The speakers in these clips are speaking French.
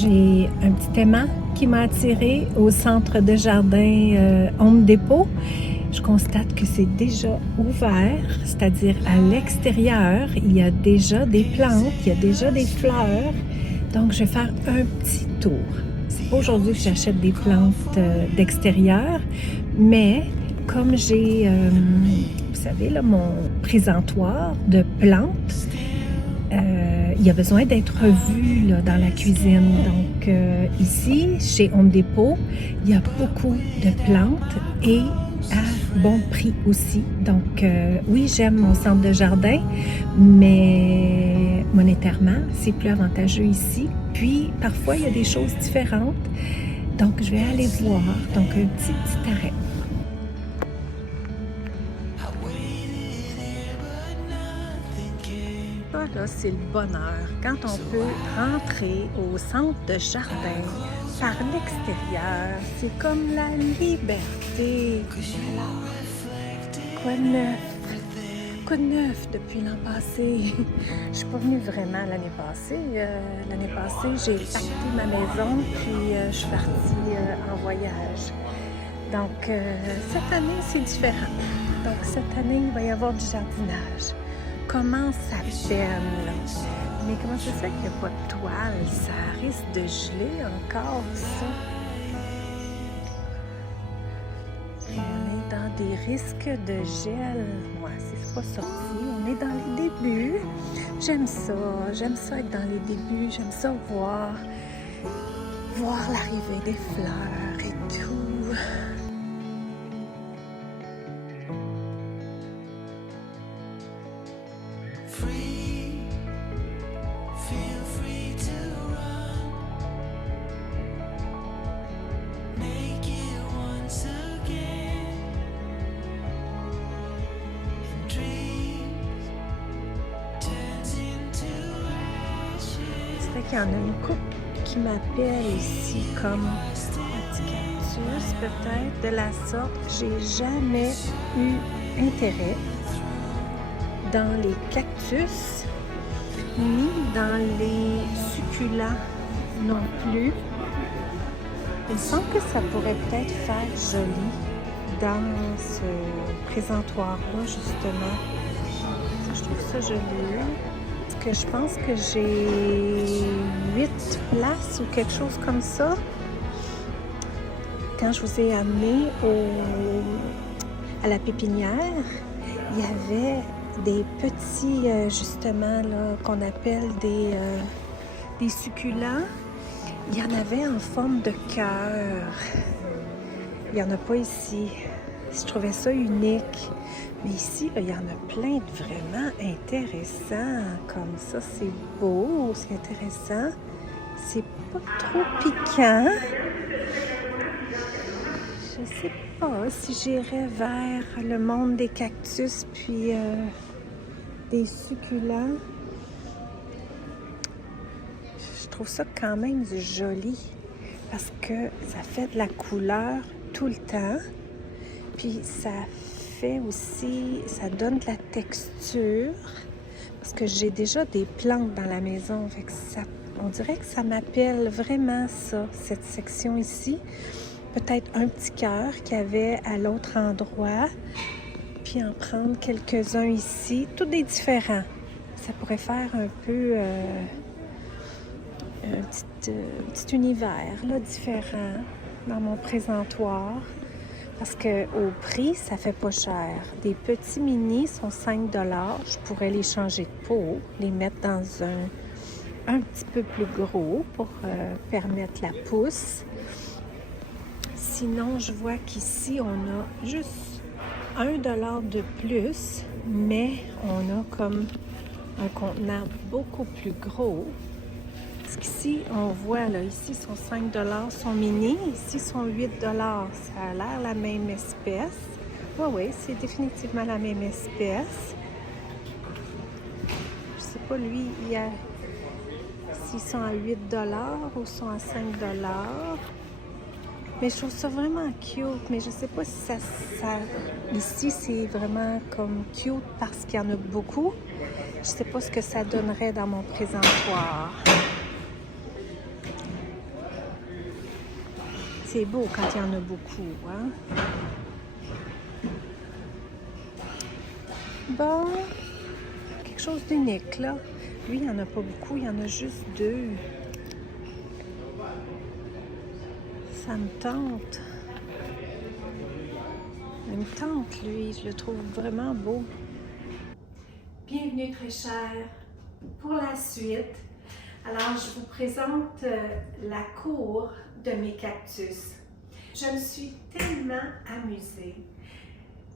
J'ai un petit aimant qui m'a attirée au centre de jardin Home Depot. Je constate que c'est déjà ouvert, c'est-à-dire à l'extérieur, il y a déjà des plantes, il y a déjà des fleurs. Donc, je vais faire un petit tour. C'est pas aujourd'hui que j'achète des plantes d'extérieur, mais comme j'ai, vous savez, là, mon présentoir de plantes, il y a besoin d'être revu là, dans la cuisine. Donc, ici, chez Home Depot, il y a beaucoup de plantes et à bon prix aussi. Donc, oui, j'aime mon centre de jardin, mais monétairement, c'est plus avantageux ici. Puis, parfois, il y a des choses différentes. Donc, je vais aller voir. Donc, un petit arrêt. Ça, là, c'est le bonheur. Quand on peut rentrer au centre de jardin par l'extérieur, c'est comme la liberté. Alors, quoi de neuf? Quoi de neuf depuis l'an passé? Je suis pas venue vraiment l'année passée. L'année passée, j'ai pacté ma maison, puis je suis partie en voyage. Donc, cette année, c'est différent. Donc, cette année, il va y avoir du jardinage. Comment ça peine, là? Mais comment ça se fait qu'il n'y a pas de toile? Ça risque de geler encore, ça. On est dans des risques de gel. Ouais, c'est pas sorti. On est dans les débuts. J'aime ça être dans les débuts. J'aime ça voir l'arrivée des fleurs et tout. Il y en a une couple qui m'appelle ici comme un petit cactus, peut-être de la sorte. J'ai jamais eu intérêt dans les cactus ni dans les succulents non plus. Il me semble que ça pourrait peut-être faire joli dans ce présentoir-là, justement. Je trouve ça joli. Que je pense que j'ai 8 places ou quelque chose comme ça. Quand je vous ai amené à la pépinière, il y avait des petits, justement, là, qu'on appelle des succulents. Il y en avait en forme de cœur. Il n'y en a pas ici. Je trouvais ça unique. Mais ici, là, il y en a plein de vraiment intéressants. Comme ça, c'est beau, c'est intéressant. C'est pas trop piquant. Je sais pas si j'irais vers le monde des cactus puis des succulents. Je trouve ça quand même joli parce que ça fait de la couleur tout le temps. Puis ça fait aussi, ça donne de la texture parce que j'ai déjà des plantes dans la maison. Fait que ça, on dirait que ça m'appelle vraiment ça, cette section ici. Peut-être un petit cœur qu'il y avait à l'autre endroit. Puis en prendre quelques-uns ici. Tout est différent. Ça pourrait faire un peu un petit univers là, différent dans mon présentoir. Parce qu'au prix, ça fait pas cher. Des petits mini sont 5 $. Je pourrais les changer de pot, les mettre dans un petit peu plus gros pour permettre la pousse. Sinon, je vois qu'ici, on a juste 1 $ de plus, mais on a comme un contenant beaucoup plus gros. Parce qu'ici, on voit, là, ici sont 5 $, sont mini, ici sont 8 $. Ça a l'air la même espèce. Oui, c'est définitivement la même espèce. Je sais pas, lui, s'ils sont à 8 $ ou sont à 5 $. Mais je trouve ça vraiment cute. Mais je sais pas si ça ici, c'est vraiment comme cute parce qu'il y en a beaucoup. Je sais pas ce que ça donnerait dans mon présentoir. C'est beau quand il y en a beaucoup, hein? Bon, quelque chose d'unique, là. Lui, il n'y en a pas beaucoup, il y en a juste 2. Ça me tente. Il me tente, lui. Je le trouve vraiment beau. Bienvenue, très cher. Pour la suite, alors je vous présente la cour de mes cactus. Je me suis tellement amusée.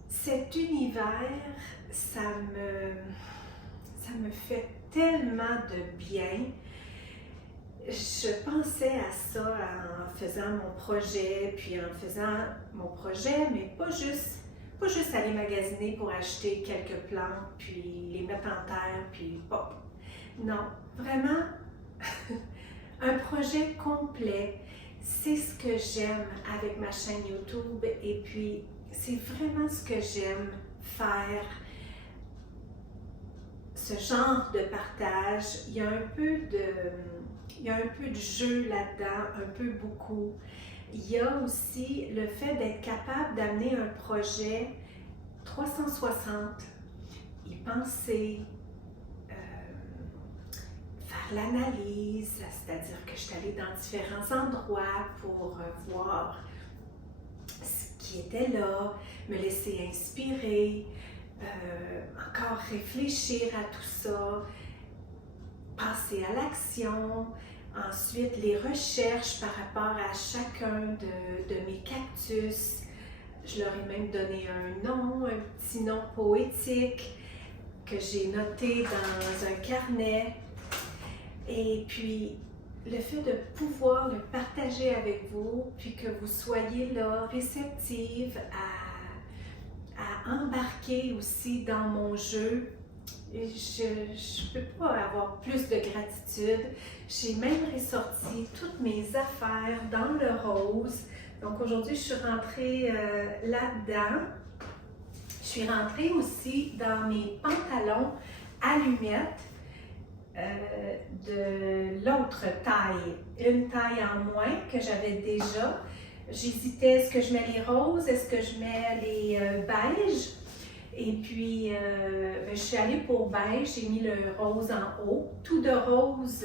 Cet univers, ça me fait tellement de bien. Je pensais à ça en faisant mon projet, mais pas juste aller magasiner pour acheter quelques plantes, puis les mettre en terre, puis pop. Non, vraiment un projet complet. C'est ce que j'aime avec ma chaîne YouTube et puis c'est vraiment ce que j'aime faire. Ce genre de partage, il y a un peu de jeu là-dedans, un peu beaucoup. Il y a aussi le fait d'être capable d'amener un projet 360, y penser, faire l'analyse, c'est-à-dire que je suis allée dans différents endroits pour voir ce qui était là, me laisser inspirer, encore réfléchir à tout ça, passer à l'action, ensuite les recherches par rapport à chacun de mes cactus. Je leur ai même donné un nom, un petit nom poétique que j'ai noté dans un carnet. Et puis, le fait de pouvoir le partager avec vous, puis que vous soyez là, réceptive à embarquer aussi dans mon jeu, je ne peux pas avoir plus de gratitude. J'ai même ressorti toutes mes affaires dans le rose. Donc aujourd'hui, je suis rentrée là-dedans. Je suis rentrée aussi dans mes pantalons allumettes de l'autre taille. Une taille en moins que j'avais déjà. J'hésitais, est-ce que je mets les roses, est-ce que je mets les beiges? Et puis, je suis allée pour beige, j'ai mis le rose en haut. Tout de rose,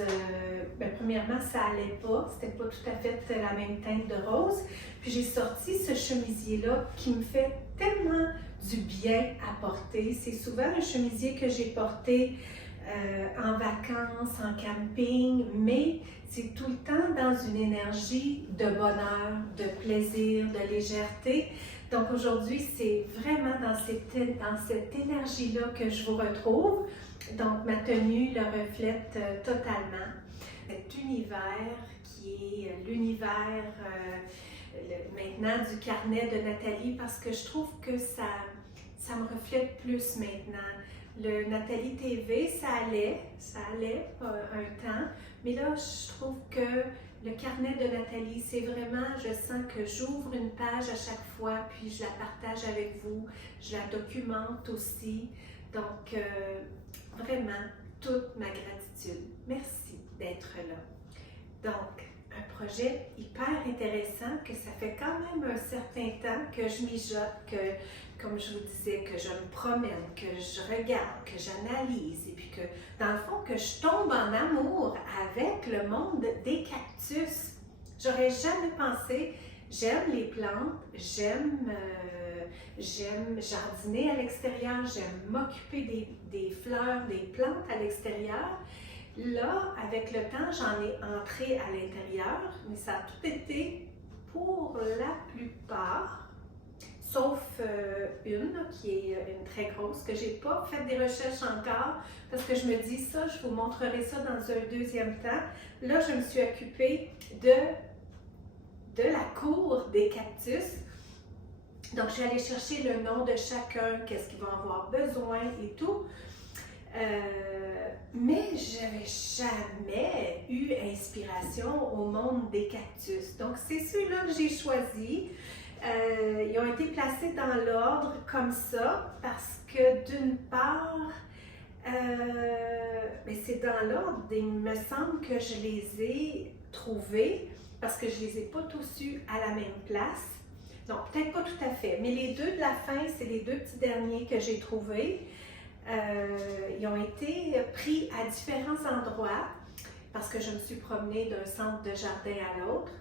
premièrement, ça allait pas, c'était pas tout à fait la même teinte de rose. Puis j'ai sorti ce chemisier-là qui me fait tellement du bien à porter. C'est souvent un chemisier que j'ai porté en vacances, en camping, mais c'est tout le temps dans une énergie de bonheur, de plaisir, de légèreté. Donc aujourd'hui, c'est vraiment dans cette énergie-là que je vous retrouve. Donc ma tenue le reflète totalement. Cet univers qui est l'univers maintenant du carnet de Nathalie, parce que je trouve que ça me reflète plus maintenant. Le Nathalie TV, ça allait un temps, mais là, je trouve que le carnet de Nathalie, c'est vraiment, je sens que j'ouvre une page à chaque fois, puis je la partage avec vous, je la documente aussi. Donc, vraiment, toute ma gratitude. Merci d'être là. Donc, un projet hyper intéressant, que ça fait quand même un certain temps que je mijote, que, comme je vous disais, que je me promène, que je regarde, que j'analyse, et puis que, dans le fond, que je tombe en amour avec le monde des cactus. J'aurais jamais pensé. J'aime les plantes, j'aime jardiner à l'extérieur, j'aime m'occuper des fleurs, des plantes à l'extérieur. Là, avec le temps, j'en ai entré à l'intérieur, mais ça a tout été pour la plupart, sauf une qui est une très grosse, que j'ai pas fait des recherches encore, parce que je me dis ça, je vous montrerai ça dans un deuxième temps. Là, je me suis occupée de la cour des cactus. Donc, je suis allée chercher le nom de chacun, qu'est-ce qu'ils vont avoir besoin et tout. Mais je n'avais jamais eu inspiration au monde des cactus. Donc, c'est ceux-là que j'ai choisis. Ils ont été placés dans l'ordre comme ça parce que d'une part, c'est dans l'ordre, il me semble que je les ai trouvés parce que je ne les ai pas tous eus à la même place. Non, peut-être pas tout à fait, mais les deux de la fin, c'est les deux petits derniers que j'ai trouvés. Ils ont été pris à différents endroits parce que je me suis promenée d'un centre de jardin à l'autre.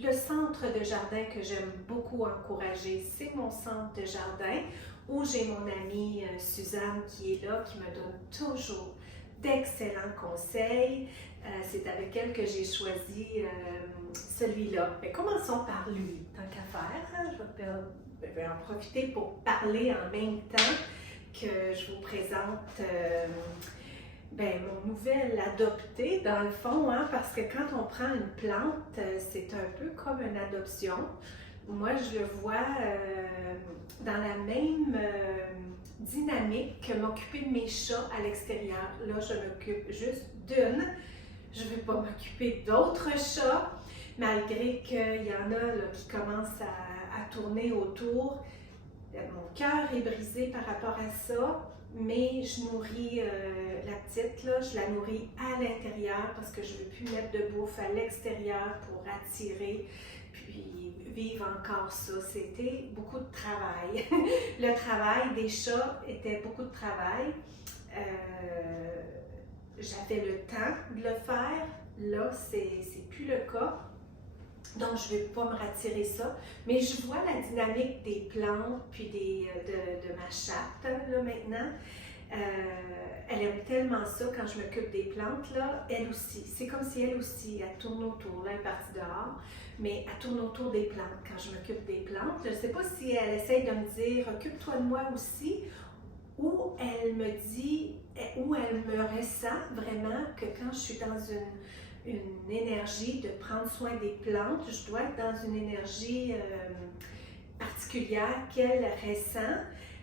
Le centre de jardin que j'aime beaucoup encourager, c'est mon centre de jardin où j'ai mon amie Suzanne qui est là, qui me donne toujours d'excellents conseils. C'est avec elle que j'ai choisi celui-là. Mais commençons par lui, tant qu'à faire. Hein, je vais en profiter pour parler en même temps que je vous présente mon nouvel adopté, dans le fond, hein, parce que quand on prend une plante, c'est un peu comme une adoption. Moi, je le vois dans la même dynamique que m'occuper de mes chats à l'extérieur. Là, je m'occupe juste d'une. Je ne vais pas m'occuper d'autres chats, malgré qu'il y en a là, qui commencent à tourner autour. Mon cœur est brisé par rapport à ça, mais je nourris la petite, là, je la nourris à l'intérieur parce que je ne veux plus mettre de bouffe à l'extérieur pour attirer, puis vivre encore ça. C'était beaucoup de travail. Le travail des chats était beaucoup de travail. J'avais le temps de le faire. Là, c'est plus le cas. Donc, je ne vais pas me retirer ça. Mais je vois la dynamique des plantes puis de ma chatte, là, maintenant. Elle aime tellement ça quand je m'occupe des plantes, là. Elle aussi. C'est comme si elle aussi, elle tourne autour. Là, elle est partie dehors, mais elle tourne autour des plantes quand je m'occupe des plantes. Je ne sais pas si elle essaye de me dire « occupe-toi de moi aussi » ou elle me dit, ou elle me ressent vraiment que quand je suis dans une énergie de prendre soin des plantes, je dois être dans une énergie particulière qu'elle ressent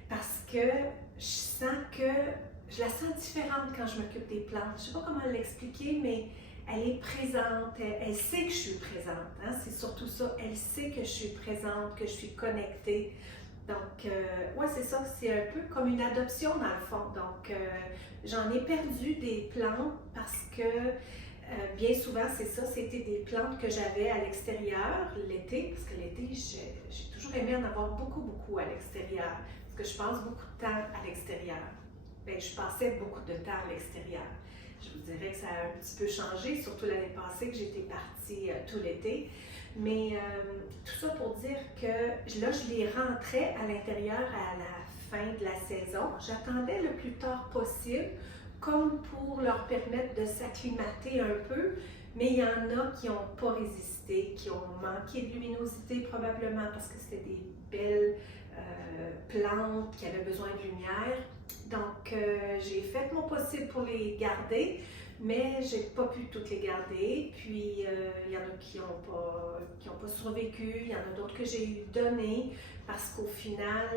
parce que je la sens différente quand je m'occupe des plantes. Je ne sais pas comment l'expliquer, mais elle est présente, elle sait que je suis présente, hein? C'est surtout ça, elle sait que je suis présente, que je suis connectée. Donc, ouais, c'est ça, c'est un peu comme une adoption dans le fond. Donc, j'en ai perdu des plantes parce que bien souvent, c'est ça, c'était des plantes que j'avais à l'extérieur l'été, parce que l'été, j'ai toujours aimé en avoir beaucoup, beaucoup à l'extérieur, parce que je passe beaucoup de temps à l'extérieur. Bien, je passais beaucoup de temps à l'extérieur. Je vous dirais que ça a un petit peu changé, surtout l'année passée que j'étais partie tout l'été. Mais tout ça pour dire que là, je les rentrais à l'intérieur à la fin de la saison. J'attendais le plus tard possible, comme pour leur permettre de s'acclimater un peu, mais il y en a qui n'ont pas résisté, qui ont manqué de luminosité probablement parce que c'était des belles plantes qui avaient besoin de lumière. Donc, j'ai fait mon possible pour les garder, mais j'ai pas pu toutes les garder. Puis, il y en a qui n'ont pas survécu, il y en a d'autres que j'ai donné parce qu'au final,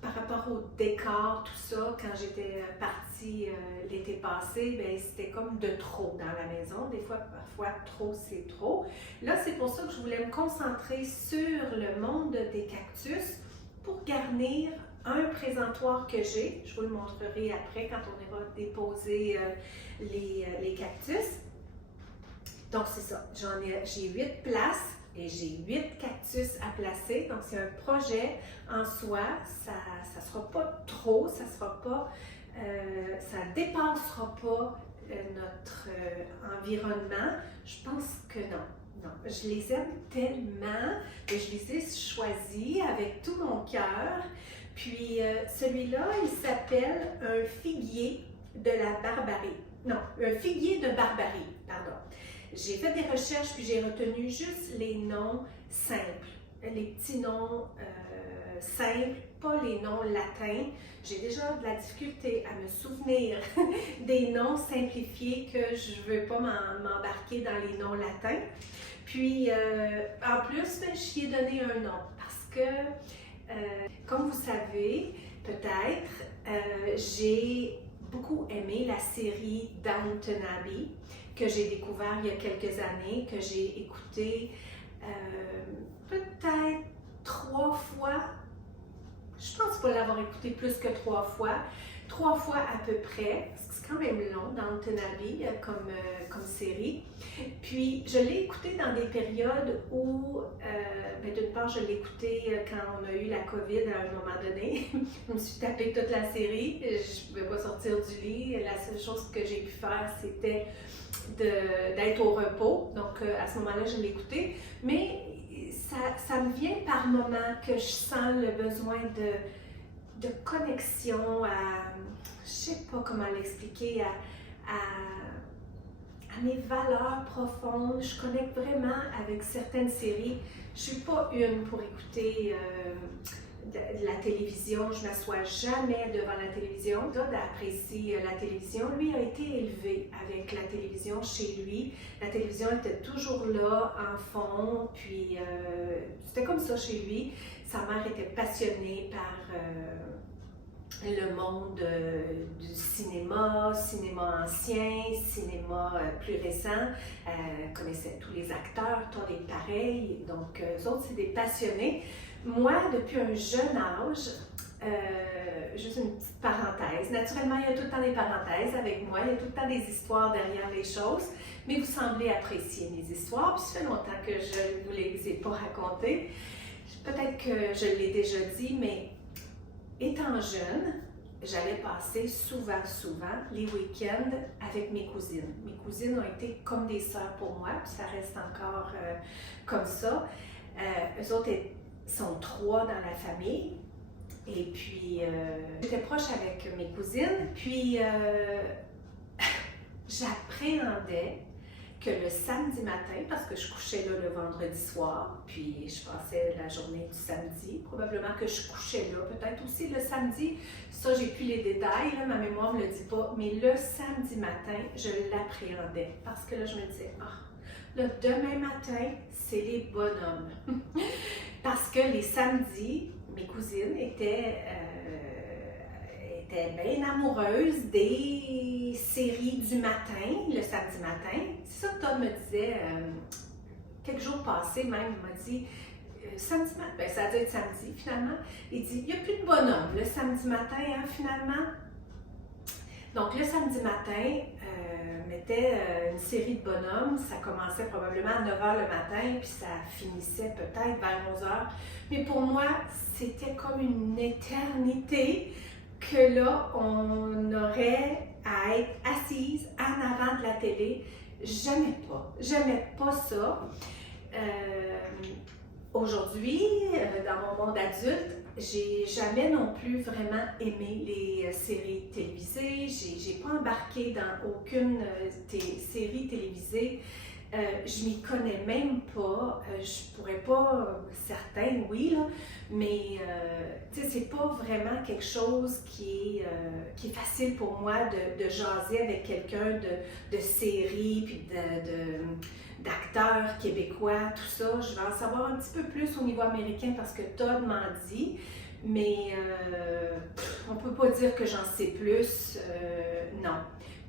par rapport au décor, tout ça, quand j'étais partie l'été passé, ben, c'était comme de trop dans la maison. Des fois, parfois, trop, c'est trop. Là, c'est pour ça que je voulais me concentrer sur le monde des cactus pour garnir un présentoir que j'ai. Je vous le montrerai après quand on ira déposer les cactus. Donc, c'est ça. J'ai 8 places. Et j'ai 8 cactus à placer, donc c'est un projet en soi, ça ne sera pas trop, ça dépassera pas notre environnement. Je pense que non. Non, je les aime tellement que je les ai choisis avec tout mon cœur. Puis celui-là, il s'appelle un figuier de la Barbarie. Non, un figuier de Barbarie, pardon. J'ai fait des recherches puis j'ai retenu juste les noms simples, les petits noms simples, pas les noms latins. J'ai déjà de la difficulté à me souvenir des noms simplifiés que je ne veux pas m'embarquer dans les noms latins. Puis, en plus, j'y ai donné un nom parce que, comme vous savez, peut-être, j'ai beaucoup aimé la série Downton Abbey que j'ai découvert il y a quelques années, que j'ai écouté peut-être 3 fois. Je pense pas l'avoir écouté plus que 3 fois. 3 fois à peu près, parce que c'est quand même long, Downton Abbey comme série. Puis, je l'ai écouté dans des périodes où, d'une part, je l'ai écouté quand on a eu la COVID à un moment donné. Je me suis tapé toute la série, je ne pouvais pas sortir du lit. La seule chose que j'ai pu faire, c'était d'être au repos. Donc, à ce moment-là, je l'ai écouté. Mais ça me vient par moments que je sens le besoin de connexion je sais pas comment l'expliquer, à mes valeurs profondes. Je connecte vraiment avec certaines séries. Je suis pas une pour écouter de la télévision. Je m'assois jamais devant la télévision. Todd apprécie la télévision. Lui a été élevé avec la télévision chez lui. La télévision était toujours là en fond. Puis c'était comme ça chez lui. Sa mère était passionnée par le monde du cinéma ancien, cinéma plus récent. Connaissait tous les acteurs, Todd est pareil. Donc, eux autres, c'est des passionnés. Moi, depuis un jeune âge, juste une petite parenthèse. Naturellement, il y a tout le temps des parenthèses avec moi. Il y a tout le temps des histoires derrière les choses. Mais vous semblez apprécier mes histoires. Puis ça fait longtemps que je ne vous les ai pas racontées. Peut-être que je l'ai déjà dit, mais étant jeune, j'allais passer souvent les week-ends avec mes cousines. Mes cousines ont été comme des sœurs pour moi, puis ça reste encore comme ça. Eux autres sont 3 dans la famille. Et puis, j'étais proche avec mes cousines, puis j'appréhendais que le samedi matin, parce que je couchais là le vendredi soir, puis je passais la journée du samedi, probablement que je couchais là, peut-être aussi le samedi, ça j'ai plus les détails, là, ma mémoire ne me le dit pas, mais le samedi matin, je l'appréhendais, parce que là je me disais, le demain matin, c'est les bonhommes. Parce que les samedis, mes cousines étaient bien amoureuse des séries du matin, le samedi matin. C'est ça que Todd me disait quelques jours passés même, il m'a dit samedi matin, ça a dû être samedi finalement, il dit, il n'y a plus de bonhomme le samedi matin finalement. Donc le samedi matin, mettait une série de bonhommes, ça commençait probablement à 9h le matin, puis ça finissait peut-être vers 11h. Mais pour moi, c'était comme une éternité que là, on aurait à être assise en avant de la télé. J'aimais pas ça. Aujourd'hui, dans mon monde adulte, j'ai jamais non plus vraiment aimé les séries télévisées. J'ai pas embarqué dans aucune série télévisée. Je m'y connais même pas. Je pourrais pas, certaines, oui, là, mais c'est pas vraiment quelque chose qui est facile pour moi de jaser avec quelqu'un de série, puis d'acteurs québécois, tout ça. Je vais en savoir un petit peu plus au niveau américain parce que Todd m'en dit, mais on peut pas dire que j'en sais plus, non.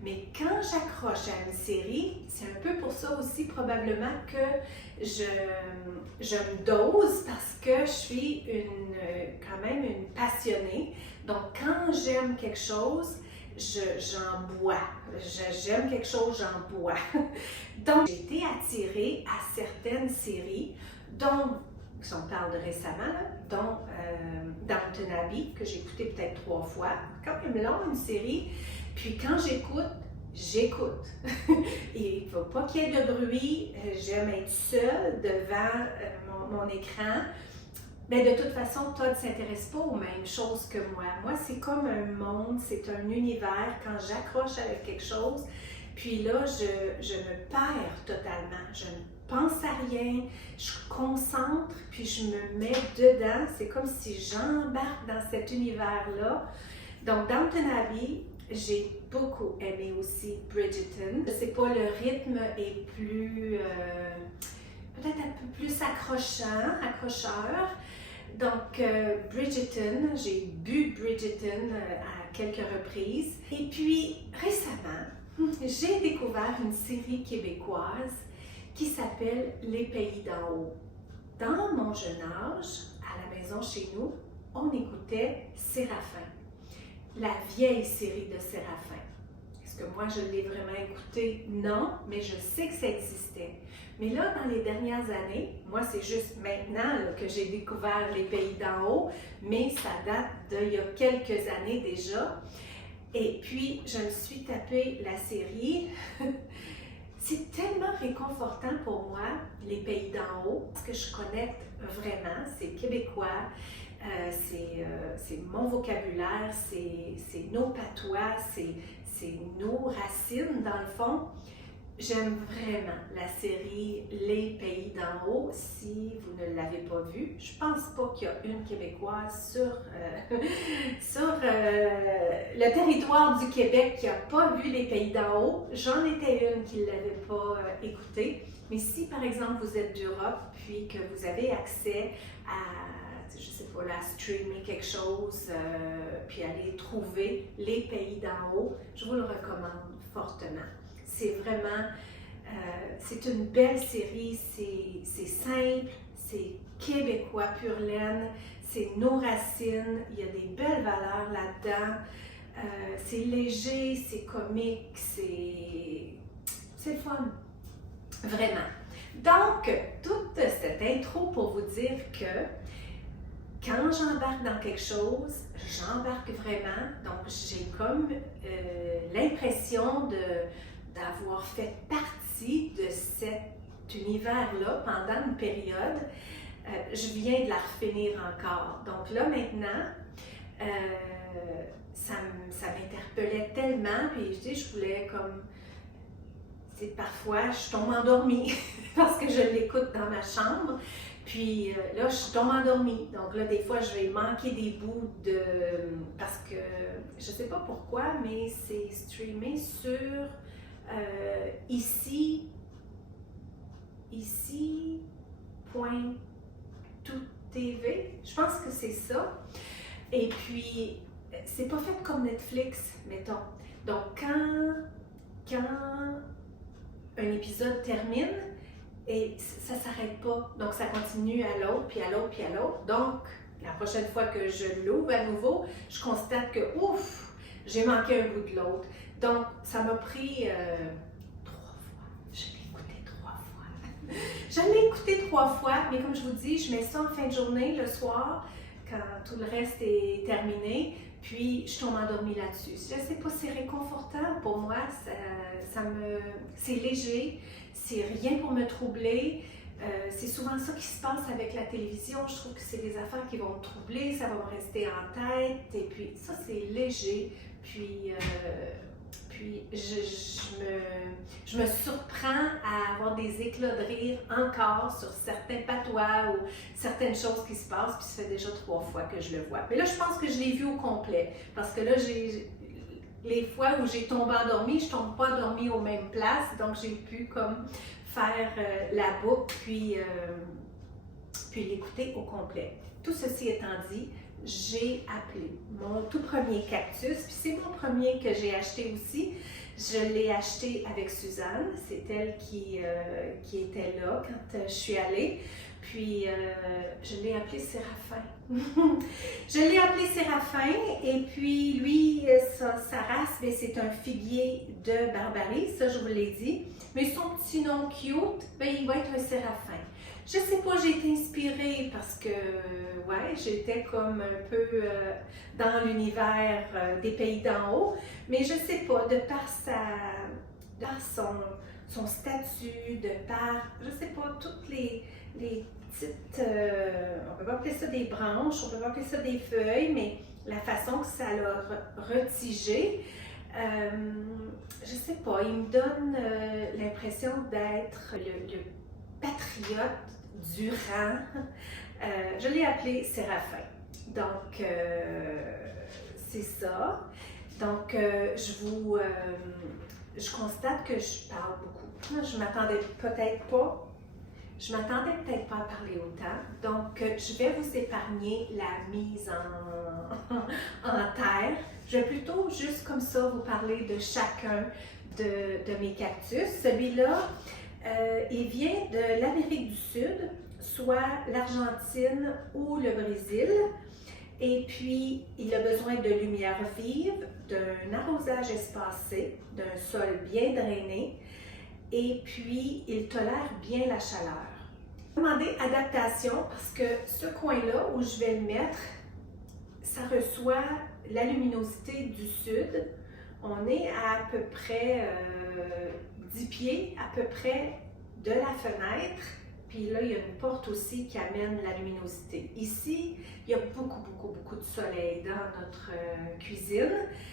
Mais quand j'accroche à une série, c'est un peu pour ça aussi probablement que je me dose parce que je suis quand même une passionnée. Donc quand j'aime quelque chose, j'en bois. J'aime quelque chose, j'en bois. Donc j'ai été attirée à certaines séries, dont, si on parle de récemment, là, dont Downton Abbey, que j'ai écouté peut-être 3 fois. Quand même long, une série. Puis quand j'écoute. Il ne faut pas qu'il y ait de bruit. J'aime être seule devant mon écran. Mais de toute façon, Todd ne s'intéresse pas aux mêmes choses que moi. Moi, c'est comme un monde, c'est un univers. Quand j'accroche avec quelque chose, puis là, je me perds totalement. Je ne pense à rien, je concentre, puis je me mets dedans. C'est comme si j'embarque dans cet univers-là. Donc, Downton Abbey, j'ai beaucoup aimé aussi Bridgerton. C'est pas, le rythme est plus, peut-être un peu plus accrocheur. Donc, Bridgerton, j'ai bu Bridgerton à quelques reprises. Et puis, récemment, j'ai découvert une série québécoise qui s'appelle Les Pays d'en haut. Dans mon jeune âge, à la maison chez nous, on écoutait Séraphin, la vieille série de Séraphin. Est-ce que moi, je l'ai vraiment écouté? Non, mais je sais que ça existait. Mais là, dans les dernières années, moi, c'est juste maintenant là, que j'ai découvert Les Pays d'en haut, mais ça date d'il y a quelques années déjà. Et puis, je me suis tapé la série. C'est tellement réconfortant pour moi, Les Pays d'en haut, parce que je connecte vraiment, c'est québécois, c'est mon vocabulaire, c'est nos patois, c'est nos racines dans le fond. J'aime vraiment la série Les Pays d'en haut. Si vous ne l'avez pas vue, je pense pas qu'il y a une Québécoise sur le territoire du Québec qui n'a pas vu Les Pays d'en haut. J'en étais une qui ne l'avait pas écoutée. Mais si par exemple vous êtes d'Europe puis que vous avez accès à, je sais pas, là, streamer quelque chose puis aller trouver Les Pays d'en haut, je vous le recommande fortement. C'est vraiment, c'est une belle série, c'est simple, c'est québécois pur laine, c'est nos racines, il y a des belles valeurs là-dedans, c'est léger, c'est comique, c'est le fun, vraiment. Donc, toute cette intro pour vous dire que quand j'embarque dans quelque chose, j'embarque vraiment, donc j'ai comme l'impression d'avoir fait partie de cet univers-là pendant une période. Je viens de la refinir encore. Donc là, maintenant, ça m'interpellait tellement, puis je voulais comme... Parfois, je tombe endormie parce que je l'écoute dans ma chambre. Puis là, je tombe endormie. Donc là, des fois, je vais manquer des bouts de... Parce que, je ne sais pas pourquoi, mais c'est streamé sur... ici.tout.tv, je pense que c'est ça. Et puis, c'est pas fait comme Netflix, mettons. Donc, quand un épisode termine, et ça s'arrête pas. Donc, ça continue à l'autre, puis à l'autre, puis à l'autre. Donc, la prochaine fois que je l'ouvre à nouveau, je constate que, ouf, j'ai manqué un bout de l'autre. Donc, ça m'a pris 3 fois. Je l'ai écouté 3 fois. Je l'ai écouté 3 fois, mais comme je vous dis, je mets ça en fin de journée, le soir, quand tout le reste est terminé, puis je tombe endormie là-dessus. Je sais pas, c'est réconfortant pour moi, c'est léger, c'est rien pour me troubler. C'est souvent ça qui se passe avec la télévision. Je trouve que c'est des affaires qui vont me troubler, ça va me rester en tête, et puis ça, c'est léger. Puis je me surprends à avoir des éclats de rire encore sur certains patois ou certaines choses qui se passent, puis ça fait déjà 3 fois que je le vois. Mais là, je pense que je l'ai vu au complet, parce que là, les fois où j'ai tombé endormie, je ne tombe pas endormie aux mêmes places, donc j'ai pu comme faire la boucle, puis l'écouter au complet. Tout ceci étant dit, j'ai appelé mon tout premier cactus, puis c'est mon premier que j'ai acheté aussi. Je l'ai acheté avec Suzanne, c'est elle qui était là quand je suis allée. Puis je l'ai appelé Séraphin. Je l'ai appelé Séraphin, et puis lui, sa race, c'est un figuier de Barbarie, ça je vous l'ai dit. Mais son petit nom cute, il va être un Séraphin. Je sais pas, j'ai été inspirée parce que, ouais, j'étais comme un peu dans l'univers des Pays d'en haut, mais je sais pas, de par son statut, de par, je sais pas, toutes les petites, on peut pas appeler ça des branches, on peut pas appeler ça des feuilles, mais la façon que ça l'a retigé, je sais pas, il me donne l'impression d'être le patriote du rang. Je l'ai appelé Séraphin. Donc, c'est ça. Donc, je constate que je parle beaucoup. Je m'attendais peut-être pas à parler autant. Donc, je vais vous épargner la mise en terre. Je vais plutôt juste comme ça vous parler de chacun de mes cactus. Celui-là, il vient de l'Amérique du Sud, soit l'Argentine ou le Brésil. Et puis, il a besoin de lumière vive, d'un arrosage espacé, d'un sol bien drainé, et puis il tolère bien la chaleur. Demander adaptation parce que ce coin-là où je vais le mettre, ça reçoit la luminosité du sud. On est à peu près 10 pieds à peu près de la fenêtre. Puis là, il y a une porte aussi qui amène la luminosité. Ici, il y a beaucoup de soleil dans notre cuisine.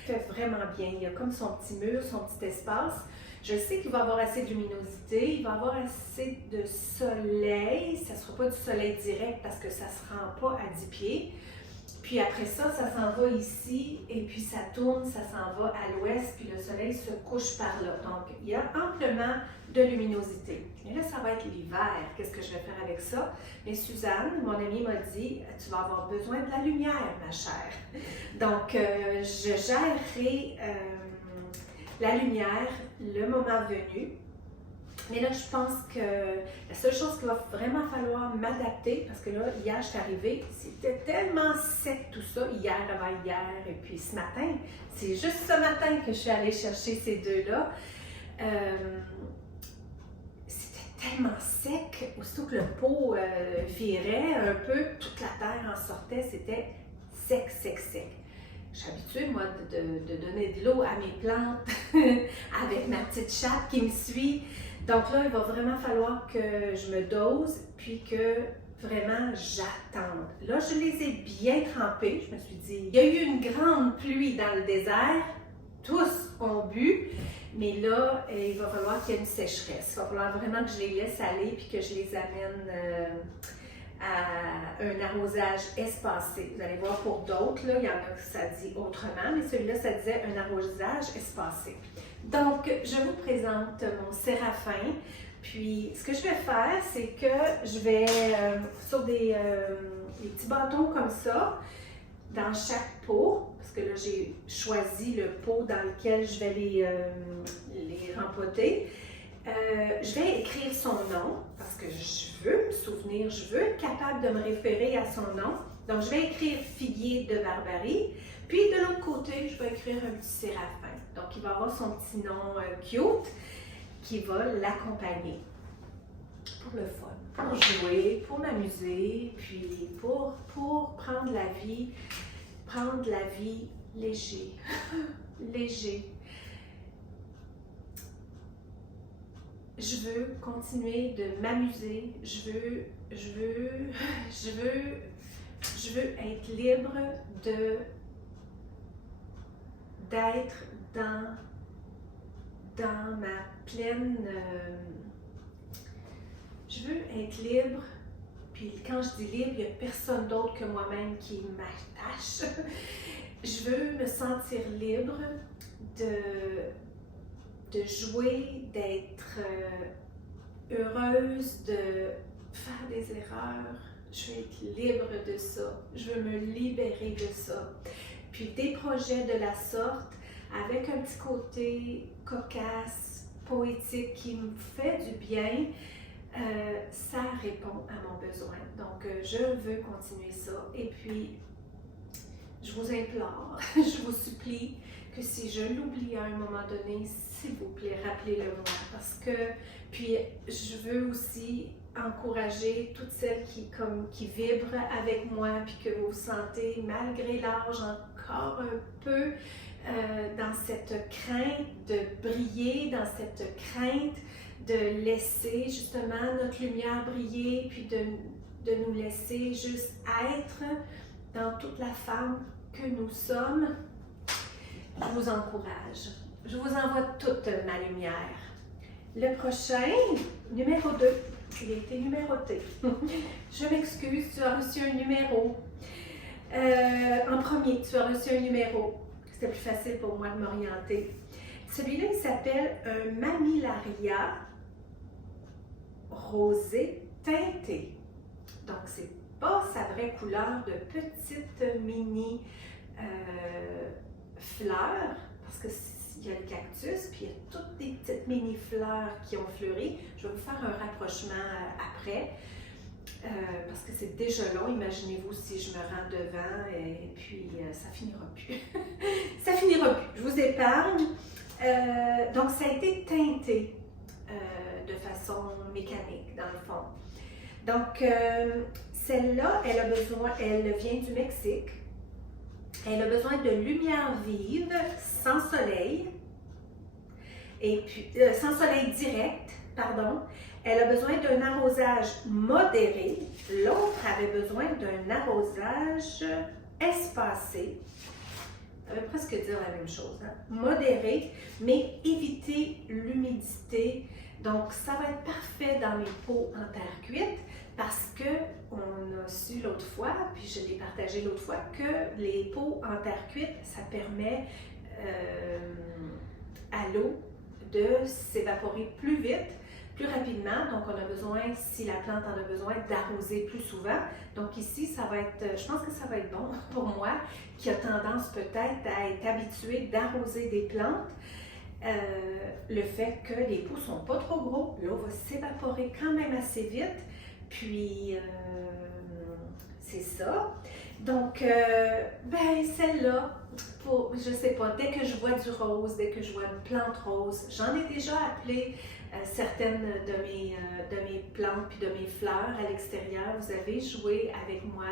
Il fait vraiment bien. Il y a comme son petit mur, son petit espace. Je sais qu'il va y avoir assez de luminosité, il va y avoir assez de soleil. Ça ne sera pas du soleil direct parce que ça ne se rend pas à 10 pieds. Puis après ça, ça s'en va ici et puis ça tourne, ça s'en va à l'ouest, puis le soleil se couche par là. Donc, il y a amplement de luminosité. Et là, ça va être l'hiver. Qu'est-ce que je vais faire avec ça? Mais Suzanne, mon amie, m'a dit, tu vas avoir besoin de la lumière, ma chère. Donc, je gérerai la lumière le moment venu. Mais là, je pense que la seule chose qu'il va vraiment falloir m'adapter, parce que là, hier, je suis arrivée, c'était tellement sec tout ça, hier avant hier, et puis ce matin, c'est juste ce matin que je suis allée chercher ces deux-là. C'était tellement sec, aussitôt que le pot virait un peu, toute la terre en sortait, c'était sec. Je suis habituée, moi, de donner de l'eau à mes plantes avec ma petite chatte qui me suit. Donc là, il va vraiment falloir que je me dose, puis que vraiment j'attende. Là, je les ai bien trempés. Je me suis dit, il y a eu une grande pluie dans le désert. Tous ont bu. Mais là, il va falloir qu'il y ait une sécheresse. Il va falloir vraiment que je les laisse aller, puis que je les amène à un arrosage espacé. Vous allez voir pour d'autres, il y en a que ça dit autrement, mais celui-là, ça disait un arrosage espacé. Donc, je vous présente mon séraphin. Puis, ce que je vais faire, c'est que je vais, sur des petits bâtons comme ça, dans chaque pot, parce que là, j'ai choisi le pot dans lequel je vais les rempoter. Je vais écrire son nom, parce que je veux me souvenir, je veux être capable de me référer à son nom. Donc, je vais écrire Figuier de Barbarie. Puis, de l'autre côté, je vais écrire un petit séraphin. Donc, il va avoir son petit nom cute qui va l'accompagner pour le fun, pour jouer, pour m'amuser, puis pour prendre la vie léger, léger. Je veux continuer de m'amuser, je veux être libre d'être dans ma pleine... je veux être libre, puis quand je dis libre, il n'y a personne d'autre que moi-même qui m'attache. Je veux me sentir libre de jouer, d'être heureuse, de faire des erreurs. Je veux être libre de ça. Je veux me libérer de ça. Puis des projets de la sorte, avec un petit côté cocasse, poétique, qui me fait du bien, ça répond à mon besoin. Donc, je veux continuer ça. Et puis, je vous implore, je vous supplie que si je l'oublie à un moment donné, s'il vous plaît, rappelez-le-moi. Parce que, puis, je veux aussi encourager toutes celles qui vibrent avec moi, puis que vous vous sentez, malgré l'âge, encore un peu dans cette crainte de briller, dans cette crainte de laisser justement notre lumière briller, puis de nous laisser juste être dans toute la femme que nous sommes. Je vous encourage. Je vous envoie toute ma lumière. Le prochain, numéro 2, il a été numéroté. Je m'excuse, tu as reçu un numéro. En premier, tu as reçu un numéro. C'était plus facile pour moi de m'orienter. Celui-là, il s'appelle un Mammillaria rosé teinté. Donc, c'est pas sa vraie couleur de petites mini fleurs, parce qu'il y a le cactus, puis il y a toutes des petites mini fleurs qui ont fleuri. Je vais vous faire un rapprochement après. parce que c'est déjà long. Imaginez-vous si je me rends devant et puis ça finira plus. Ça finira plus. Je vous épargne. Donc, ça a été teinté de façon mécanique, dans le fond. Donc, celle-là, elle vient du Mexique. Elle a besoin de lumière vive, sans soleil, et puis, sans soleil direct, pardon. Elle a besoin d'un arrosage modéré. L'autre avait besoin d'un arrosage espacé. Ça veut presque dire la même chose, hein? Modéré, mais éviter l'humidité. Donc, ça va être parfait dans mes pots en terre cuite parce qu'on a su l'autre fois, puis je l'ai partagé l'autre fois, que les pots en terre cuite, ça permet à l'eau de s'évaporer plus vite, plus rapidement. Donc, on a besoin, si la plante en a besoin, d'arroser plus souvent. Donc ici, ça va être, je pense que ça va être bon pour moi, qui a tendance peut-être à être habitué d'arroser des plantes. Le fait que les pots ne sont pas trop gros, l'eau va s'évaporer quand même assez vite. Puis, c'est ça. Donc, ben celle-là, je sais pas, dès que je vois du rose, dès que je vois une plante rose, j'en ai déjà appelé certaines de mes plantes puis de mes fleurs à l'extérieur. Vous avez joué avec moi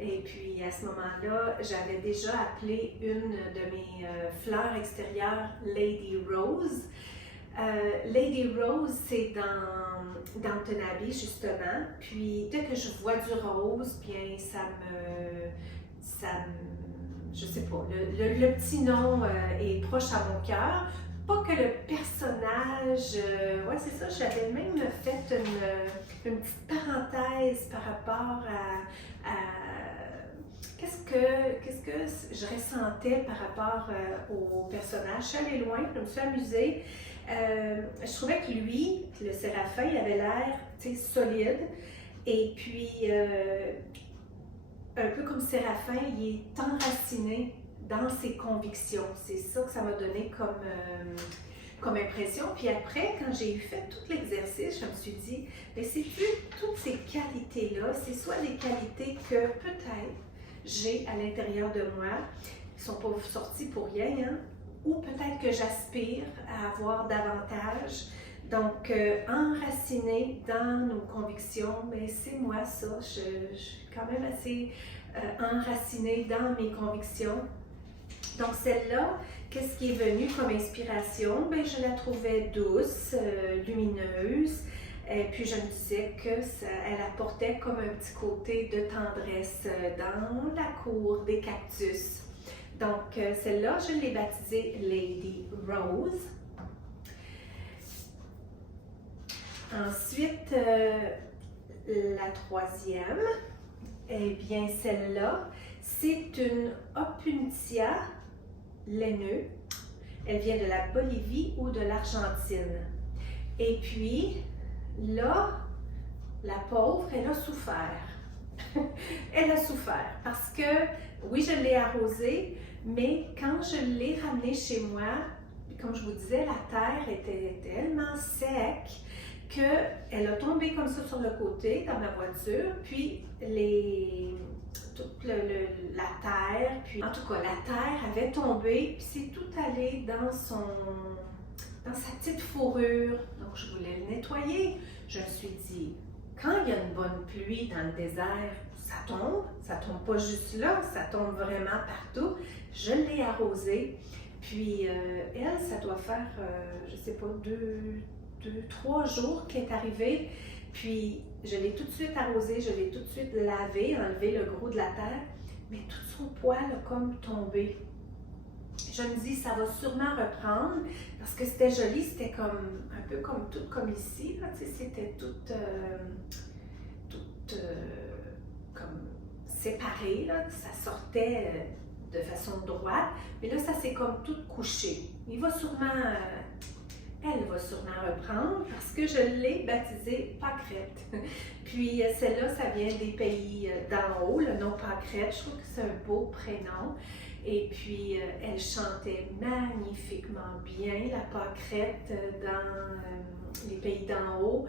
et puis à ce moment-là, j'avais déjà appelé une de mes fleurs extérieures Lady Rose. Lady Rose, c'est dans Tenabi justement. Puis dès que je vois du rose, bien je sais pas, le petit nom est proche à mon cœur. Pas que le personnage, ouais c'est ça, j'avais même fait une petite parenthèse par rapport à qu'est-ce que je ressentais par rapport au personnage. Je suis allée loin, je me suis amusée. Je trouvais que lui, le Séraphin, il avait l'air solide et puis un peu comme Séraphin, il est enraciné dans ses convictions. C'est ça que ça m'a donné comme impression. Puis après, quand j'ai fait tout l'exercice, je me suis dit, mais c'est-tu toutes ces qualités-là, c'est soit des qualités que peut-être j'ai à l'intérieur de moi, qui ne sont pas sorties pour rien, hein? Ou peut-être que j'aspire à avoir davantage. Donc, enraciné dans nos convictions, mais c'est moi ça, je suis quand même assez enracinée dans mes convictions. Donc, celle-là, qu'est-ce qui est venu comme inspiration? Bien, je la trouvais douce, lumineuse, et puis je me disais qu'elle apportait comme un petit côté de tendresse dans la cour des cactus. Donc, celle-là, je l'ai baptisée Lady Rose. Ensuite, la troisième, eh bien, celle-là, c'est une Opuntia laineux. Elle vient de la Bolivie ou de l'Argentine. Et puis, là, la pauvre, elle a souffert. Elle a souffert parce que, oui, je l'ai arrosée, mais quand je l'ai ramenée chez moi, comme je vous disais, la terre était tellement sec qu'elle a tombé comme ça sur le côté dans ma voiture, puis toute la terre, puis en tout cas la terre avait tombé, puis c'est tout allé dans sa petite fourrure. Donc je voulais le nettoyer. Je me suis dit, quand il y a une bonne pluie dans le désert, ça tombe pas juste là, ça tombe vraiment partout. Je l'ai arrosée, puis elle, ça doit faire, je sais pas, 2-3 jours qu'elle est arrivée, puis je l'ai tout de suite arrosée, je l'ai tout de suite lavée, enlevé le gros de la terre, mais tout son poil a comme tombé. Je me dis, ça va sûrement reprendre, parce que c'était joli, c'était comme un peu tout comme ici, là, c'était tout comme séparé, là, ça sortait de façon droite, mais là, ça s'est comme tout couché. Elle va sûrement reprendre parce que je l'ai baptisée Pâquerette. Puis celle-là, ça vient des pays d'en haut, le nom Pâquerette. Je trouve que c'est un beau prénom. Et puis, elle chantait magnifiquement bien la pâquerette dans les pays d'en haut.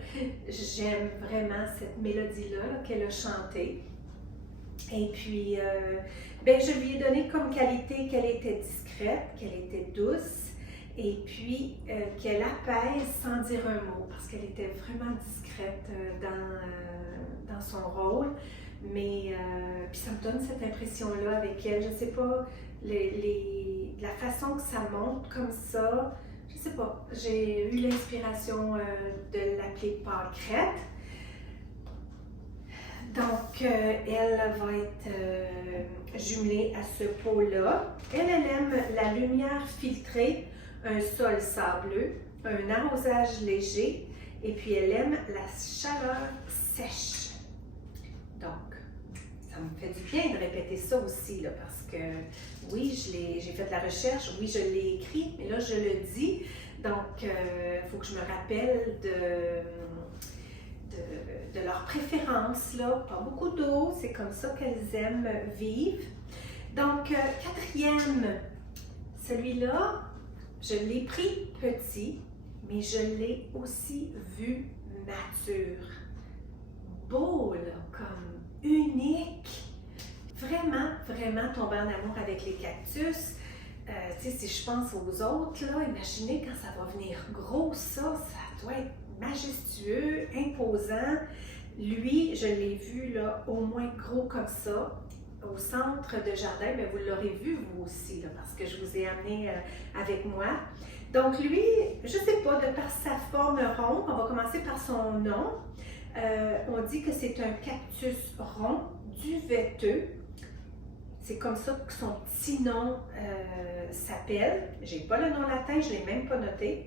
J'aime vraiment cette mélodie-là là, qu'elle a chantée. Et puis, je lui ai donné comme qualité qu'elle était discrète, qu'elle était douce, et puis qu'elle apaise sans dire un mot, parce qu'elle était vraiment discrète dans son rôle. Mais puis ça me donne cette impression-là avec elle. Je ne sais pas, la façon que ça monte comme ça, je ne sais pas. J'ai eu l'inspiration de l'appeler pâquerette. Donc, elle va être jumelée à ce pot-là. Elle aime la lumière filtrée, un sol sableux, un arrosage léger, et puis elle aime la chaleur sèche. Donc, ça me fait du bien de répéter ça aussi, là, parce que oui, j'ai fait de la recherche, oui, je l'ai écrit, mais là, je le dis. Donc, il faut que je me rappelle de leurs préférences, là. Pas beaucoup d'eau, c'est comme ça qu'elles aiment vivre. Donc, quatrième, celui-là, je l'ai pris petit, mais je l'ai aussi vu mature. Beau, là, comme unique. Vraiment, vraiment tomber en amour avec les cactus. Tu sais, si je pense aux autres, là, imaginez quand ça va venir gros, ça doit être majestueux, imposant. Lui, je l'ai vu là, au moins gros comme ça, au centre de jardin, mais vous l'aurez vu vous aussi, là, parce que je vous ai amené avec moi. Donc lui, je ne sais pas, de par sa forme ronde, on va commencer par son nom. On dit que c'est un cactus rond, duveteux. C'est comme ça que son petit nom s'appelle. J'ai pas le nom latin, je ne l'ai même pas noté.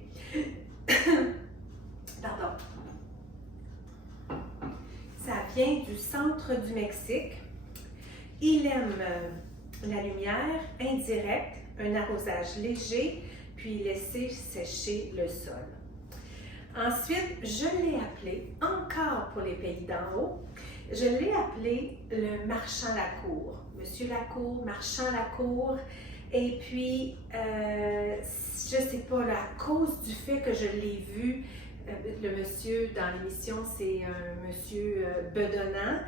Pardon. Ça vient du centre du Mexique. Il aime la lumière indirecte, un arrosage léger, puis laisser sécher le sol. Ensuite, je l'ai appelé, encore pour les pays d'en haut, je l'ai appelé le marchand Lacour. Monsieur Lacour, marchand Lacour. Et puis, je ne sais pas, là, à cause du fait que je l'ai vu, le monsieur dans l'émission, c'est un monsieur bedonnant.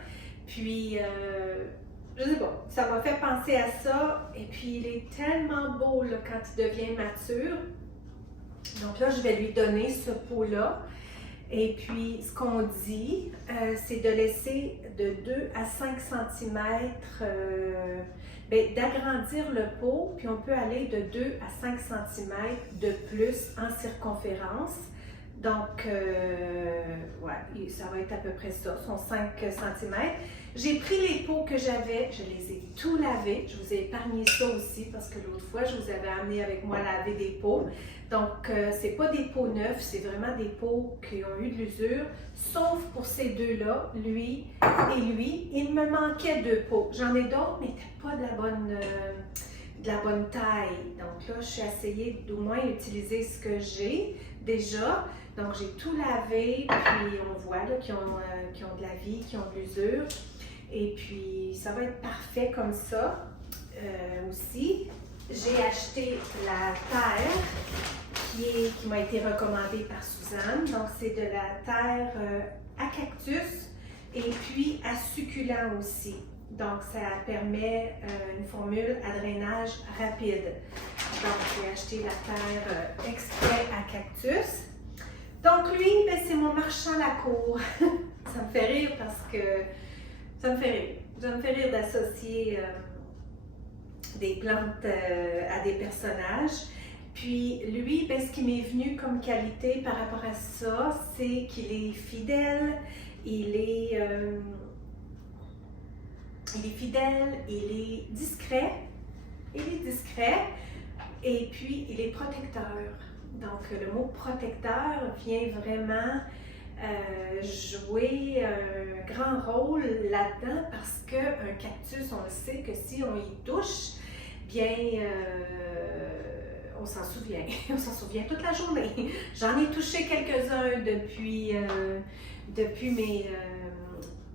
Puis, je sais pas, ça m'a fait penser à ça. Et puis, il est tellement beau là, quand il devient mature. Donc là, je vais lui donner ce pot-là. Et puis, ce qu'on dit, c'est de laisser de 2 à 5 cm, d'agrandir le pot, puis on peut aller de 2 à 5 cm de plus en circonférence. Donc, ouais, ça va être à peu près ça, son 5 cm. J'ai pris les pots que j'avais, je les ai tout lavés. Je vous ai épargné ça aussi parce que l'autre fois, je vous avais amené avec moi laver des pots. Donc, c'est pas des pots neufs, c'est vraiment des pots qui ont eu de l'usure, sauf pour ces deux-là, lui et lui. Il me manquait 2 pots. J'en ai d'autres, mais c'était pas de la bonne taille. Donc là, je suis essayée d'au moins utiliser ce que j'ai déjà. Donc, j'ai tout lavé, puis on voit qu'ils ont de la vie, qu'ils ont de l'usure. Et puis, ça va être parfait comme ça aussi. J'ai acheté la terre qui m'a été recommandée par Suzanne. Donc, c'est de la terre à cactus et puis à succulent aussi. Donc, ça permet une formule à drainage rapide. Donc, j'ai acheté la terre exprès à cactus. Donc, lui, c'est mon marchand Lacour. Ça me fait rire parce que ça me fait rire. Ça me fait rire d'associer des plantes à des personnages. Puis lui, ce qui m'est venu comme qualité par rapport à ça, c'est qu'il est fidèle, il est fidèle, il est discret, et puis il est protecteur. Donc le mot protecteur vient vraiment jouer un grand rôle là-dedans parce qu'un cactus, on le sait que si on y touche, bien on s'en souvient. On s'en souvient toute la journée. J'en ai touché quelques-uns depuis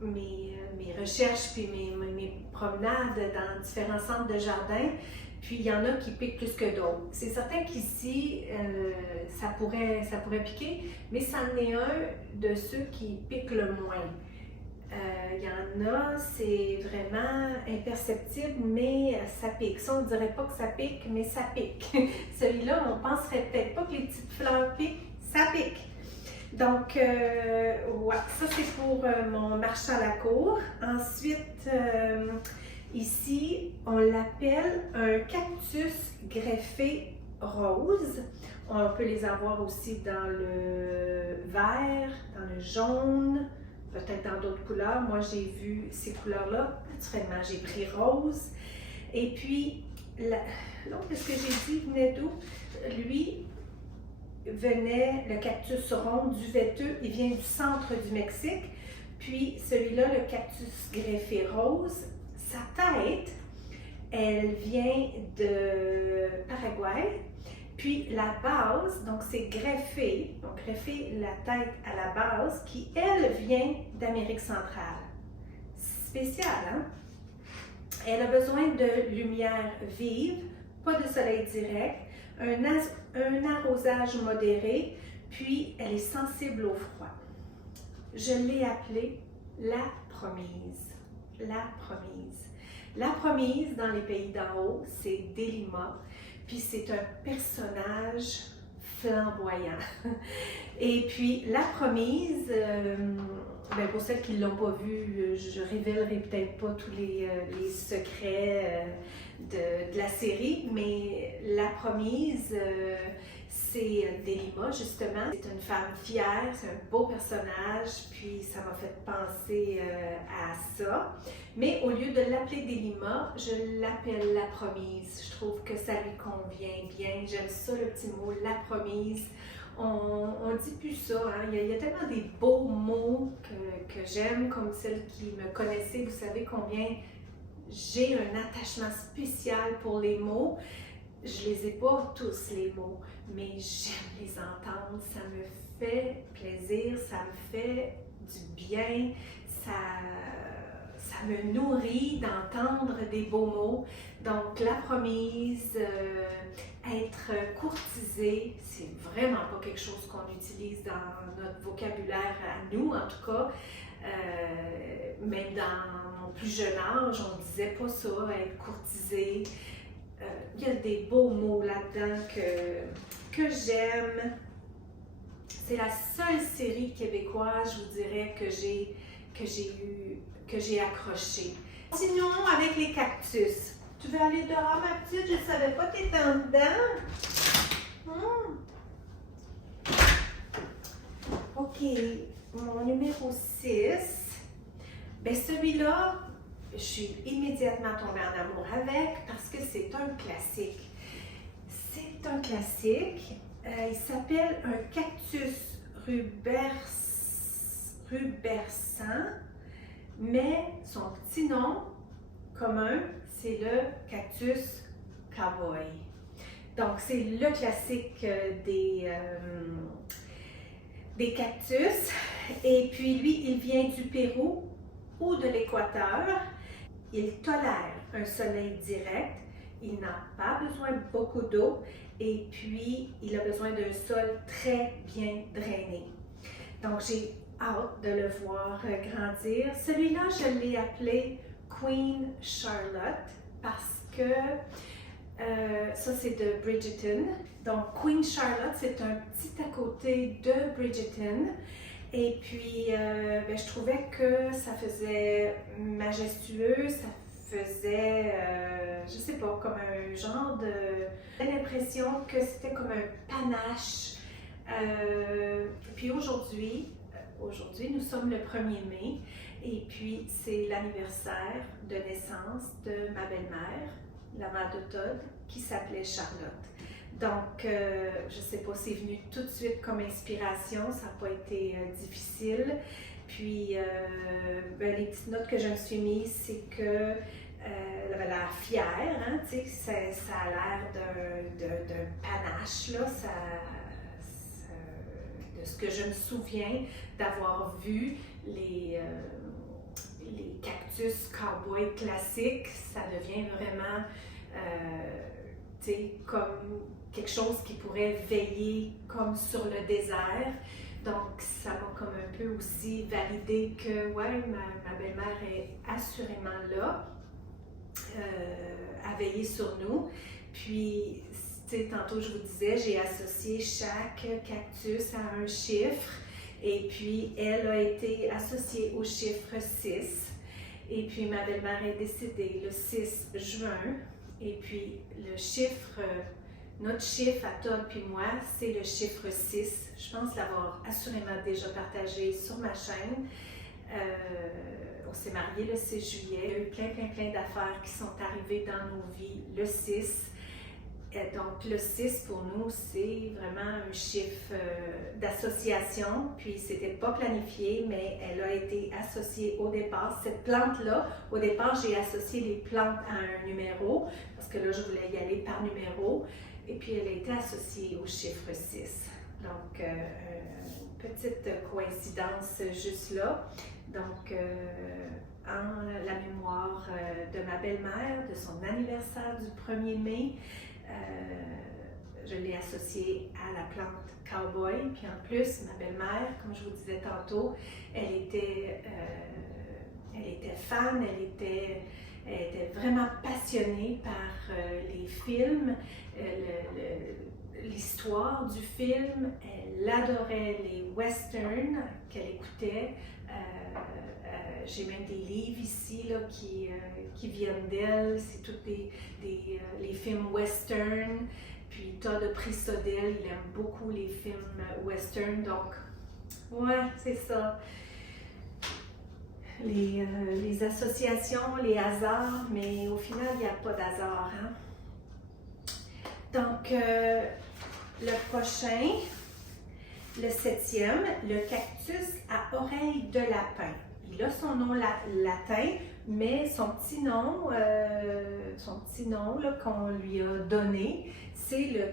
mes recherches puis mes promenades dans différents centres de jardin. Puis il y en a qui piquent plus que d'autres. C'est certain qu'ici, ça pourrait piquer, mais c'en est un de ceux qui piquent le moins. Il y en a, c'est vraiment imperceptible, mais ça pique. Ça, on ne dirait pas que ça pique, mais ça pique. Celui-là, on ne penserait peut-être pas que les petites fleurs piquent, ça pique. Donc, ouais, ça c'est pour mon marché à la cour. Ensuite, ici, on l'appelle un cactus greffé rose. On peut les avoir aussi dans le vert, dans le jaune, peut-être dans d'autres couleurs. Moi, j'ai vu ces couleurs-là. Naturellement, j'ai pris rose. Et puis, l'autre, ce que j'ai dit venait d'où? Lui, le cactus rond du Veteux, il vient du centre du Mexique. Puis celui-là, le cactus greffé rose, sa tête, elle vient de Paraguay. Puis la base, donc c'est greffé, donc greffer la tête à la base, qui elle vient d'Amérique centrale. Spécial, hein? Elle a besoin de lumière vive, pas de soleil direct, un arrosage modéré, puis elle est sensible au froid. Je l'ai appelée la promise. La promise. La promise dans les pays d'en haut, c'est Delima, puis c'est un personnage flamboyant. Et puis la promise, ben pour celles qui ne l'ont pas vue, je ne révélerai peut-être pas tous les secrets de la série, mais la promise, c'est Delima, justement. C'est une femme fière, c'est un beau personnage, puis ça m'a fait penser à ça. Mais au lieu de l'appeler Delima, je l'appelle la promise. Je trouve que ça lui convient bien. J'aime ça, le petit mot, la promise. On dit plus ça, hein? Il y a tellement des beaux mots que j'aime, comme celles qui me connaissaient. Vous savez combien j'ai un attachement spécial pour les mots. Je les ai pas tous, les mots, mais j'aime les entendre. Ça me fait plaisir, ça me fait du bien, ça me nourrit d'entendre des beaux mots. Donc, la promise, être courtisée, c'est vraiment pas quelque chose qu'on utilise dans notre vocabulaire à nous, en tout cas. Même dans mon plus jeune âge, on disait pas ça, être courtisée. Il y a des beaux mots là-dedans que j'aime. C'est la seule série québécoise, je vous dirais, que j'ai accroché. Continuons avec les cactus. Tu veux aller dehors, ma petite? Je ne savais pas que tu étais en dedans. OK, mon numéro 6. Ben celui-là, je suis immédiatement tombée en amour avec parce que c'est un classique. C'est un classique. Il s'appelle un cactus ruberscent, mais son petit nom commun, c'est le cactus cowboy. Donc, c'est le classique des cactus. Et puis, lui, il vient du Pérou ou de l'Équateur. Il tolère un soleil direct. Il n'a pas besoin de beaucoup d'eau. Et puis, il a besoin d'un sol très bien drainé. Donc, j'ai hâte de le voir grandir. Celui-là, je l'ai appelé Queen Charlotte parce que ça, c'est de Bridgerton. Donc, Queen Charlotte, c'est un petit à côté de Bridgerton. Et puis, ben, je trouvais que ça faisait majestueux, ça faisait, je sais pas, comme un genre de... J'ai l'impression que c'était comme un panache. Puis aujourd'hui, nous sommes le 1er mai, et puis c'est l'anniversaire de naissance de ma belle-mère, la mère de Todd, qui s'appelait Charlotte. Donc, je ne sais pas, c'est venu tout de suite comme inspiration, ça n'a pas été difficile. Puis, ben, les petites notes que je me suis mises, c'est que elle avait l'air fière, hein, tu sais, ça a l'air d'un panache, là, de ce que je me souviens d'avoir vu les cactus cowboy classiques, ça devient vraiment comme quelque chose qui pourrait veiller comme sur le désert. Donc, ça m'a comme un peu aussi validé que, ouais, ma belle-mère est assurément là, à veiller sur nous. Puis, tantôt je vous disais, j'ai associé chaque cactus à un chiffre. Et puis, elle a été associée au chiffre 6. Et puis, ma belle-mère est décédée le 6 juin. Et puis, notre chiffre à Todd puis moi, c'est le chiffre 6. Je pense l'avoir assurément déjà partagé sur ma chaîne. On s'est mariés le 6 juillet. Il y a eu plein d'affaires qui sont arrivées dans nos vies le 6. Donc, le 6 pour nous, c'est vraiment un chiffre d'association. Puis, c'était pas planifié, mais elle a été associée au départ. Cette plante-là, au départ, j'ai associé les plantes à un numéro, parce que là, je voulais y aller par numéro. Et puis, elle a été associée au chiffre 6. Donc, petite coïncidence juste là. Donc, en la mémoire de ma belle-mère, de son anniversaire du 1er mai, je l'ai associée à la plante cowboy. Puis en plus, ma belle-mère, comme je vous disais tantôt, elle était fan, elle était vraiment passionnée par les films, l'histoire du film. Elle adorait les westerns qu'elle écoutait. J'ai même des livres ici là, qui viennent d'elle. C'est tous les films western. Puis Todd a pris ça d'elle. Il aime beaucoup les films western. Donc, ouais, c'est ça. Les associations, les hasards, mais au final, il n'y a pas d'hasard. Hein? Donc, le prochain, le 7e, le cactus à oreille de lapin. Il a son nom latin, mais son petit nom là, qu'on lui a donné, c'est le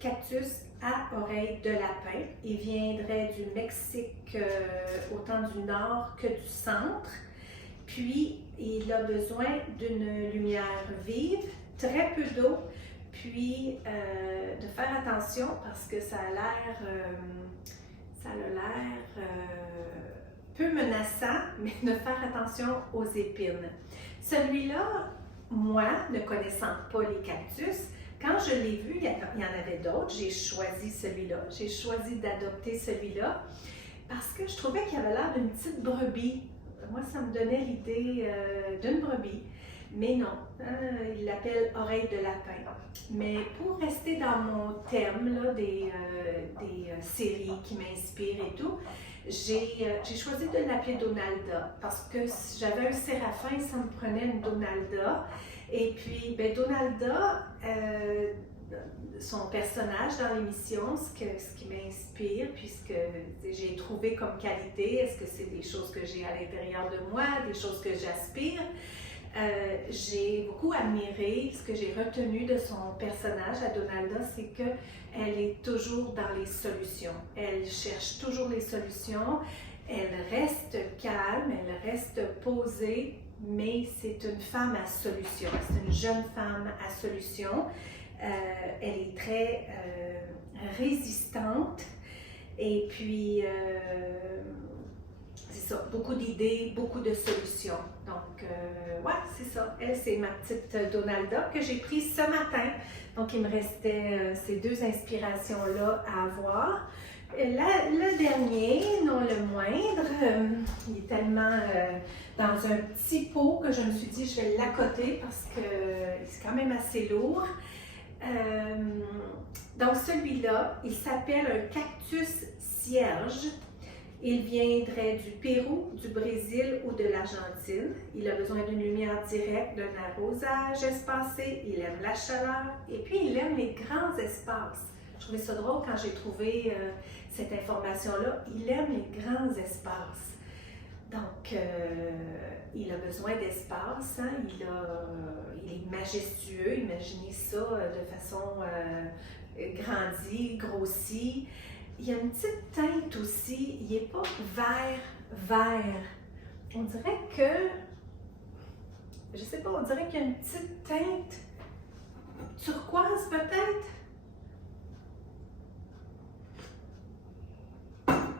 cactus à oreille de lapin. Il viendrait du Mexique, autant du nord que du centre. Puis, il a besoin d'une lumière vive, très peu d'eau, puis de faire attention parce que ça a l'air peu menaçant, mais de faire attention aux épines. Celui-là, moi, ne connaissant pas les cactus, quand je l'ai vu, il y en avait d'autres, j'ai choisi celui-là. J'ai choisi d'adopter celui-là parce que je trouvais qu'il avait l'air d'une petite brebis. Moi, ça me donnait l'idée d'une brebis. Mais non, il l'appelle oreille de lapin. Mais pour rester dans mon thème là, des séries qui m'inspirent et tout, j'ai choisi de l'appeler Donalda parce que si j'avais un séraphin, ça me prenait une Donalda. Et puis, ben, Donalda, son personnage dans l'émission, ce qui m'inspire, puis ce que j'ai trouvé comme qualité, est-ce que c'est des choses que j'ai à l'intérieur de moi, des choses que j'aspire? J'ai beaucoup admiré, ce que j'ai retenu de son personnage à Donalda, c'est qu'elle est toujours dans les solutions. Elle cherche toujours les solutions, elle reste calme, elle reste posée, mais c'est une femme à solution. C'est une jeune femme à solution. Elle est très résistante et puis c'est ça, beaucoup d'idées, beaucoup de solutions. Donc, ouais, c'est ça. Elle, c'est ma petite Donalda que j'ai prise ce matin. Donc, il me restait ces deux inspirations-là à avoir. Le dernier, non le moindre, il est tellement dans un petit pot que je me suis dit je vais l'accoter parce que c'est quand même assez lourd. Donc, celui-là, il s'appelle un cactus cierge. Il viendrait du Pérou, du Brésil ou de l'Argentine. Il a besoin d'une lumière directe, d'un arrosage espacé. Il aime la chaleur et puis il aime les grands espaces. Je trouvais ça drôle quand j'ai trouvé cette information-là. Il aime les grands espaces. Donc, il a besoin d'espace. Hein? Il est majestueux. Imaginez ça de façon grandie, grossie. Il y a une petite teinte aussi, il n'est pas vert. On dirait que, je sais pas, on dirait qu'il y a une petite teinte turquoise peut-être?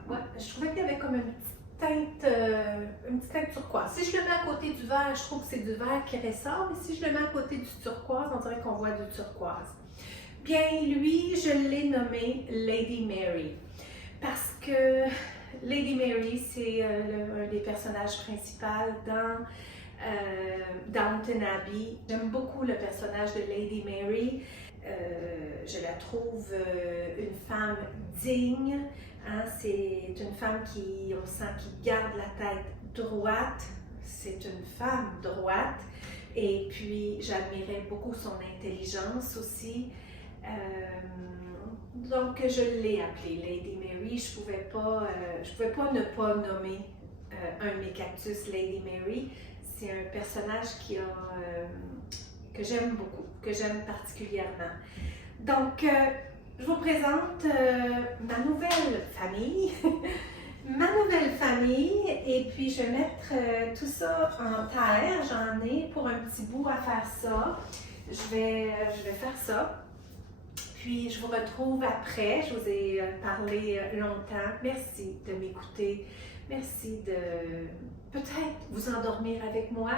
Ouais, je trouvais qu'il y avait comme une petite teinte turquoise. Si je le mets à côté du vert, je trouve que c'est du vert qui ressort, mais si je le mets à côté du turquoise, on dirait qu'on voit du turquoise. Bien, lui, je l'ai nommé Lady Mary parce que Lady Mary, c'est un des personnages principaux dans Downton Abbey. J'aime beaucoup le personnage de Lady Mary. Je la trouve une femme digne. Hein? C'est une femme qui, on sent, qui garde la tête droite. C'est une femme droite. Et puis, j'admirais beaucoup son intelligence aussi. Donc, je l'ai appelée Lady Mary. Je pouvais pas ne pas nommer un de mes cactus Lady Mary. C'est un personnage que j'aime beaucoup, que j'aime particulièrement. Donc, je vous présente ma nouvelle famille. Ma nouvelle famille, et puis je vais mettre tout ça en terre. J'en ai pour un petit bout à faire ça. Je vais faire ça. Puis je vous retrouve après. Je vous ai parlé longtemps. Merci de m'écouter. Merci de peut-être vous endormir avec moi.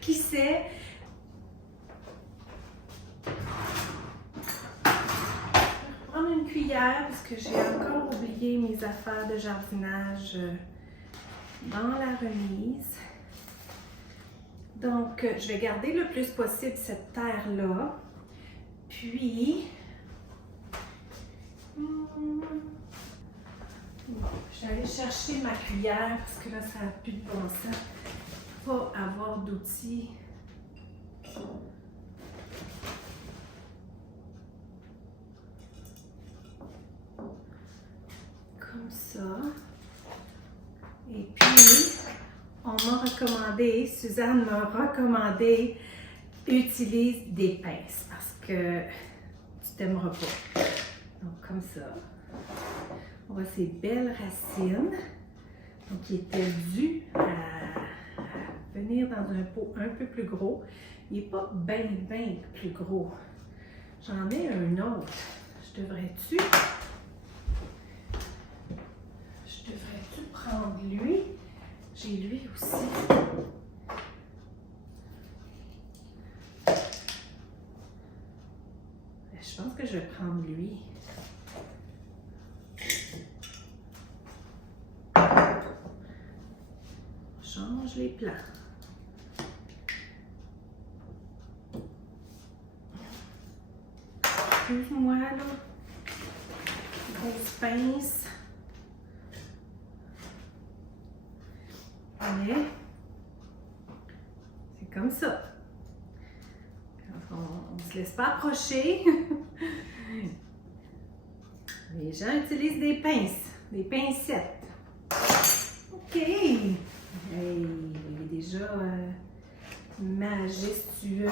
Qui sait? Je vais prendre une cuillère parce que j'ai encore oublié mes affaires de jardinage dans la remise. Donc, je vais garder le plus possible cette terre-là. Puis, bon, je vais aller chercher ma cuillère parce que là, ça n'a plus de bon sens. Pas avoir d'outils. Comme ça. Et puis, on m'a recommandé, Suzanne m'a recommandé, utilise des pinces parce que tu t'aimeras pas. Donc, comme ça. On voit ces belles racines. Donc, qui étaient dues à venir dans un pot un peu plus gros. Il n'est pas bien plus gros. J'en ai un autre. Je devrais-tu prendre lui? J'ai lui aussi. Je pense que je vais prendre lui. Change les plans. Excuse-moi là. Grosse pince. Mais c'est comme ça. On ne se laisse pas approcher. Les gens utilisent des pinces, des pincettes. OK. Hey, il est déjà majestueux.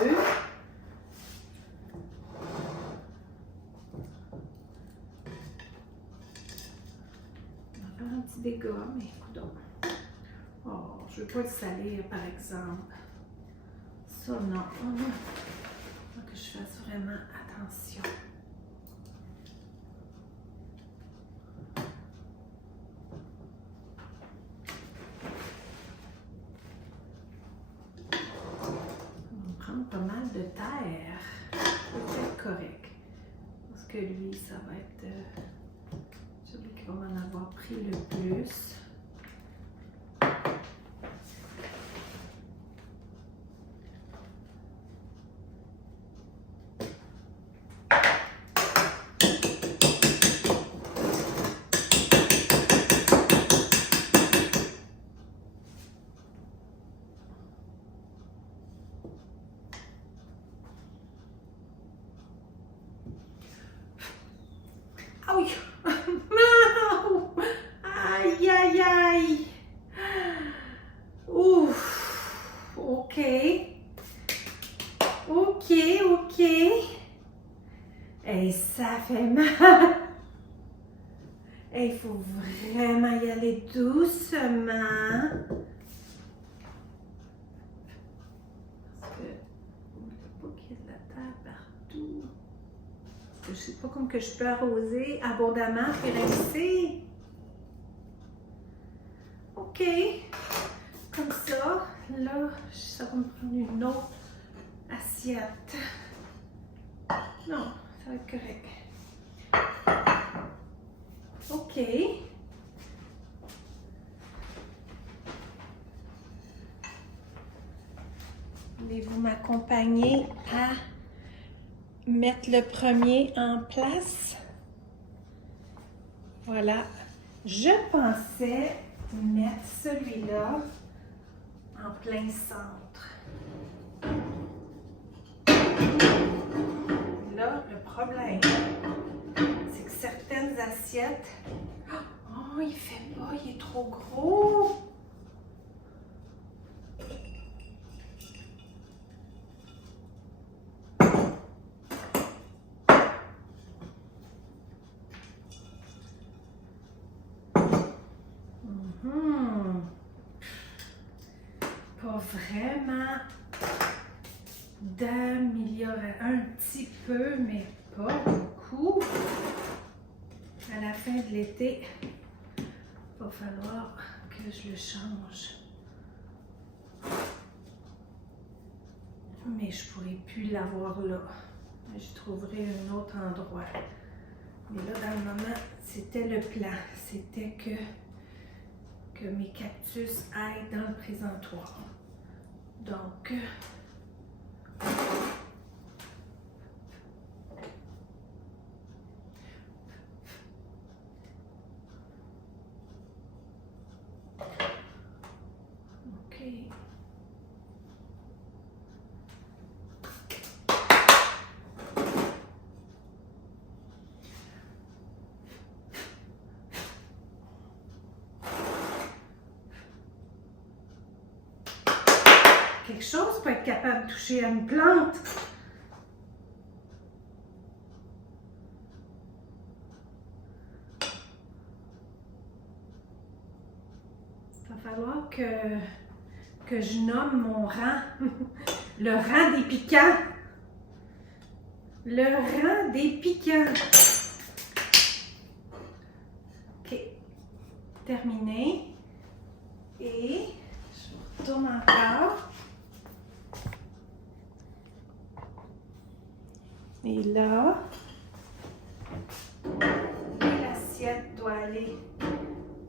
On va faire un petit dégât, mais écoute. Oh, je ne veux pas le salir, par exemple. Ça, non. Il faut que je fasse vraiment attention. On va prendre pas mal de terre. C'est correct. Parce que lui, ça va être celui qui va m'en avoir pris le plus. Aïe! Aïe, aïe, aïe! Ouf! OK. OK, OK. Et ça fait mal. Et il faut vraiment y aller doucement. Parce que il ne faut pas qu'il y ait de la terre partout. je sais pas comment que je peux arroser abondamment et rincer. OK. Comme ça. Là, ça va me prendre une autre assiette. Non, ça va être correct. OK. Voulez-vous m'accompagner à mettre le premier en place? Voilà. Je pensais mettre celui-là en plein centre. Là, le problème, c'est que certaines assiettes... Oh, il fait pas, il est trop gros! Pas vraiment d'améliorer un petit peu, mais pas beaucoup. À la fin de l'été, il va falloir que je le change. Mais je ne pourrai plus l'avoir là. Je trouverai un autre endroit. Mais là, dans le moment, c'était le plan. C'était que mes cactus aillent dans le présentoir. Donc, OK. Quelque chose pour être capable de toucher à une plante. Il va falloir que je nomme mon rang. Le rang des piquants. Le rang des piquants. OK. Terminé. Et je retourne encore. Et là, l'assiette doit aller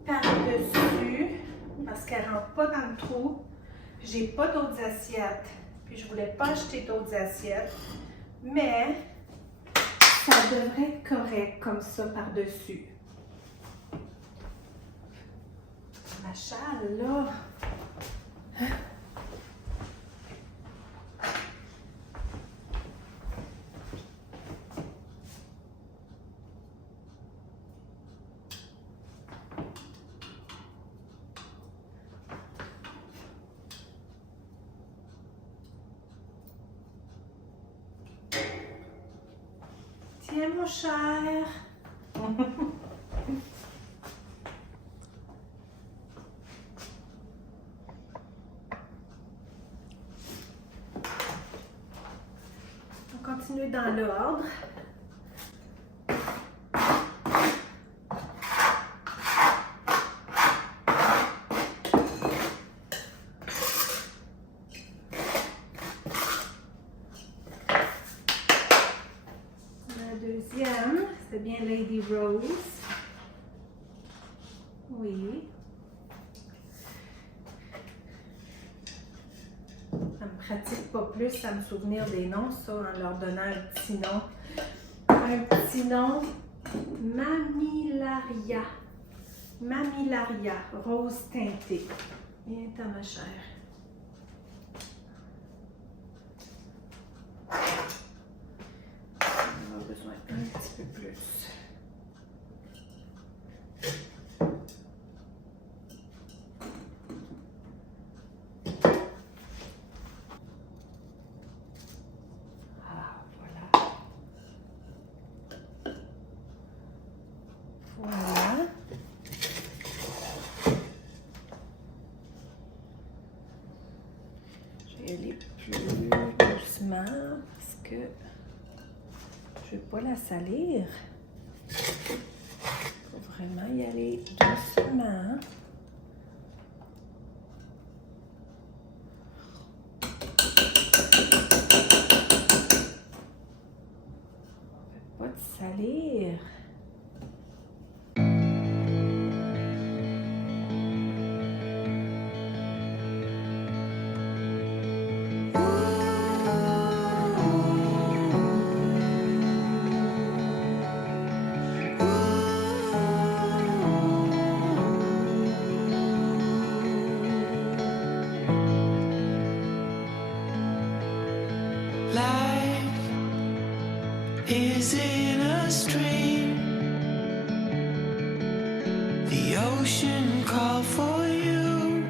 par-dessus parce qu'elle ne rentre pas dans le trou. J'ai pas d'autres assiettes. Puis je voulais pas acheter d'autres assiettes. Mais ça devrait être correct comme ça par-dessus. Ma châle, là. Tiens, mon cher. On continue dans l'ordre. Deuxième, c'est bien Lady Rose. Oui. Ça me pratique pas plus à me souvenir des noms, ça, en leur donnant un petit nom. Un petit nom, Mammillaria. Mammillaria, rose teintée. Viens-t'en, ma chère. Besoin un petit peu plus. Ah, voilà. Voilà. Je vais aller plus doucement parce que je ne veux pas pas la salir. Il faut vraiment y aller doucement. Pas de salir. Is in a stream. The ocean called for you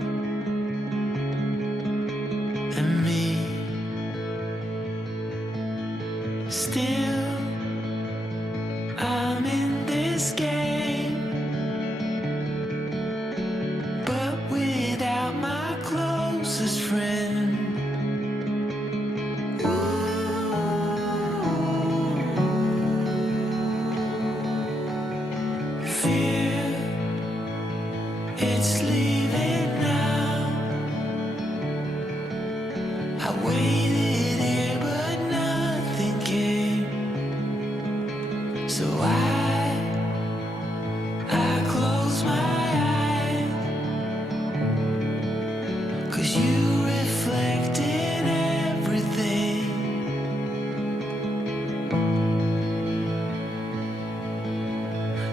and me. Still, I'm in this game, but without my closest friend. It's leaving now. I waited here, but nothing came. So I close my eyes, 'cause you reflect in everything.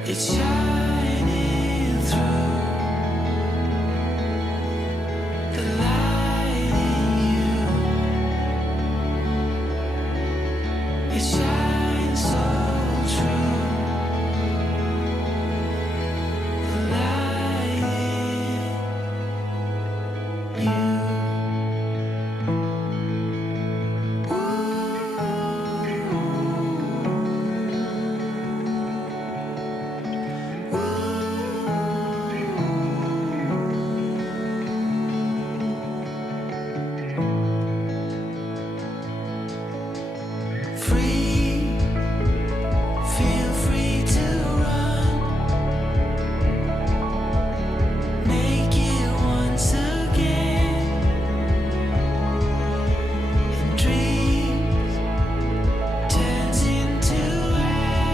It's shining through. The light in you, it shines so true. The light in you. Feel free to run, make it once again, and dreams turns into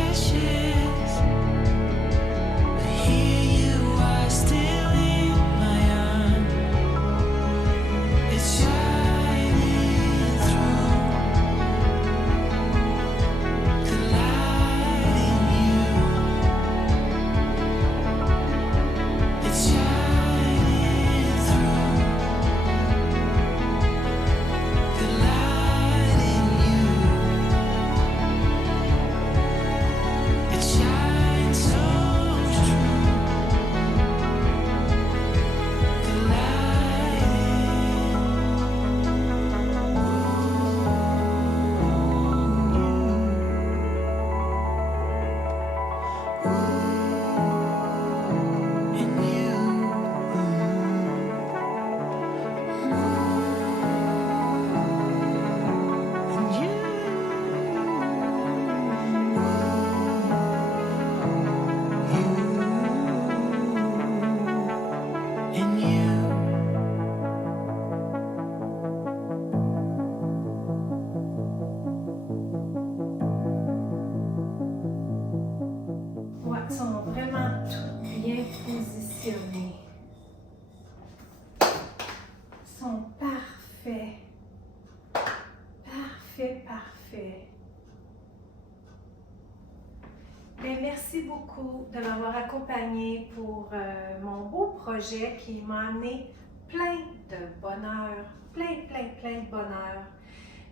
ashes. But here you are, still in my arms. It's shining through. The light in you, it's shining through. The light in you, it shines so true. The light in Ouais, ils sont vraiment toutes bien positionnés. Ils sont parfaits. Parfait. Bien, merci beaucoup de m'avoir accompagnée pour mon beau projet qui m'a amené plein de bonheur, plein de bonheur.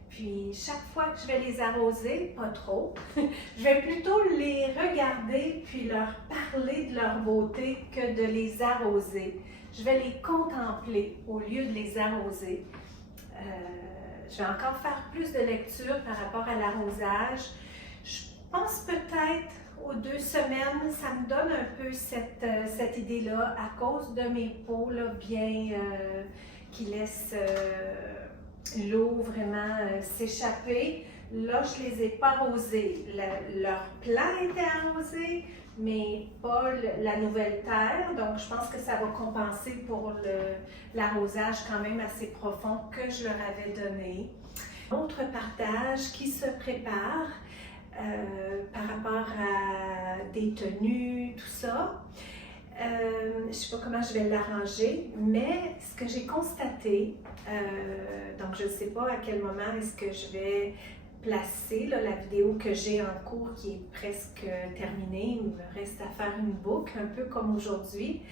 Puis chaque fois que je vais les arroser, pas trop, je vais plutôt les regarder puis leur parler de leur beauté que de les arroser. Je vais les contempler au lieu de les arroser. Je vais encore faire plus de lecture par rapport à l'arrosage. Je pense peut-être aux 2 semaines, ça me donne un peu cette idée-là à cause de mes pots là, bien qui laissent l'eau vraiment s'échapper. Là, je les ai pas arrosés. Leur plant était arrosé, mais pas la nouvelle terre. Donc, je pense que ça va compenser pour l'arrosage quand même assez profond que je leur avais donné. Autre partage qui se prépare par rapport à des tenues, tout ça. Je ne sais pas comment je vais l'arranger, mais ce que j'ai constaté, donc je ne sais pas à quel moment est-ce que je vais placer là, la vidéo que j'ai en cours qui est presque terminée. Il me reste à faire une boucle, un peu comme aujourd'hui.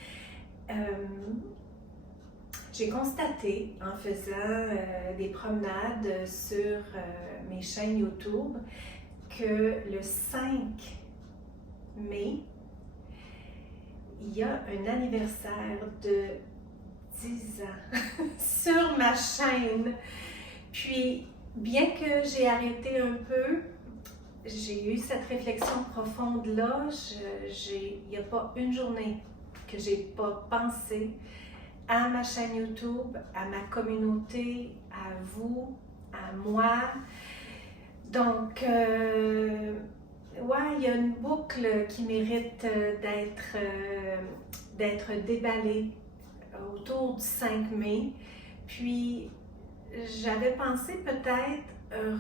J'ai constaté en faisant des promenades sur mes chaînes YouTube que le 5 mai, il y a un anniversaire de 10 ans sur ma chaîne. Puis, bien que j'ai arrêté un peu, j'ai eu cette réflexion profonde-là. Il n'y a pas une journée que j'ai pas pensé à ma chaîne YouTube, à ma communauté, à vous, à moi. Donc, ouais, il y a une boucle qui mérite d'être déballée autour du 5 mai. Puis, j'avais pensé peut-être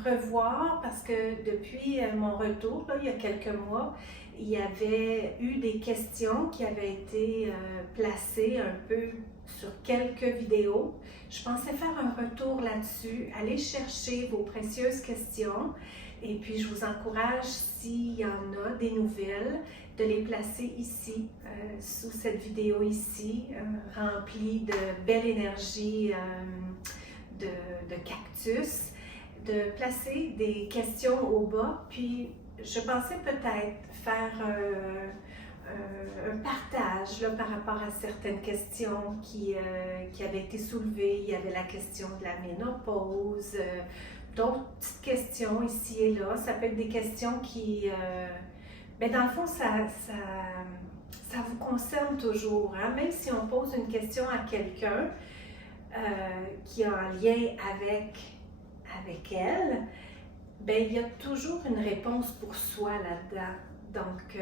revoir, parce que depuis mon retour, là, il y a quelques mois, il y avait eu des questions qui avaient été placées un peu sur quelques vidéos. Je pensais faire un retour là-dessus, aller chercher vos précieuses questions. Et puis, je vous encourage, s'il y en a des nouvelles, de les placer ici, sous cette vidéo ici, remplie de belle énergie de cactus, de placer des questions au bas. Puis, je pensais peut-être faire un partage là, par rapport à certaines questions qui avaient été soulevées. Il y avait la question de la ménopause, d'autres petites questions ici et là. Ça peut être des questions qui, ben dans le fond, ça vous concerne toujours. Hein? Même si on pose une question à quelqu'un qui a un lien avec elle, ben il y a toujours une réponse pour soi là-dedans. Donc,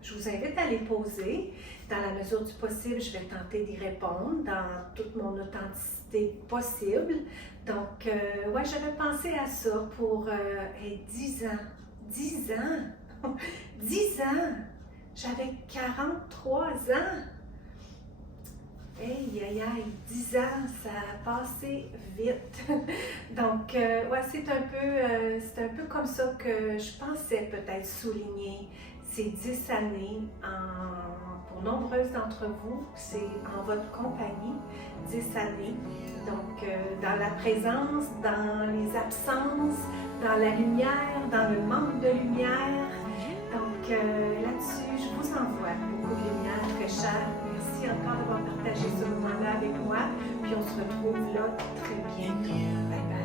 je vous invite à les poser. Dans la mesure du possible, je vais tenter d'y répondre dans toute mon authenticité possible. Donc, ouais, j'avais pensé à ça pour 10 ans. 10 ans! 10 ans! J'avais 43 ans! Aïe, aïe, aïe, 10 ans, ça a passé vite. Donc, ouais, c'est un peu comme ça que je pensais peut-être souligner ces 10 années pour nombreuses d'entre vous. C'est en votre compagnie, 10 années. Donc, dans la présence, dans les absences, dans la lumière, dans le manque de lumière. Donc, là-dessus, je vous envoie beaucoup de lumière très chère. Merci encore d'avoir partagé ce moment-là avec moi. Puis on se retrouve là très bientôt. Bye bye.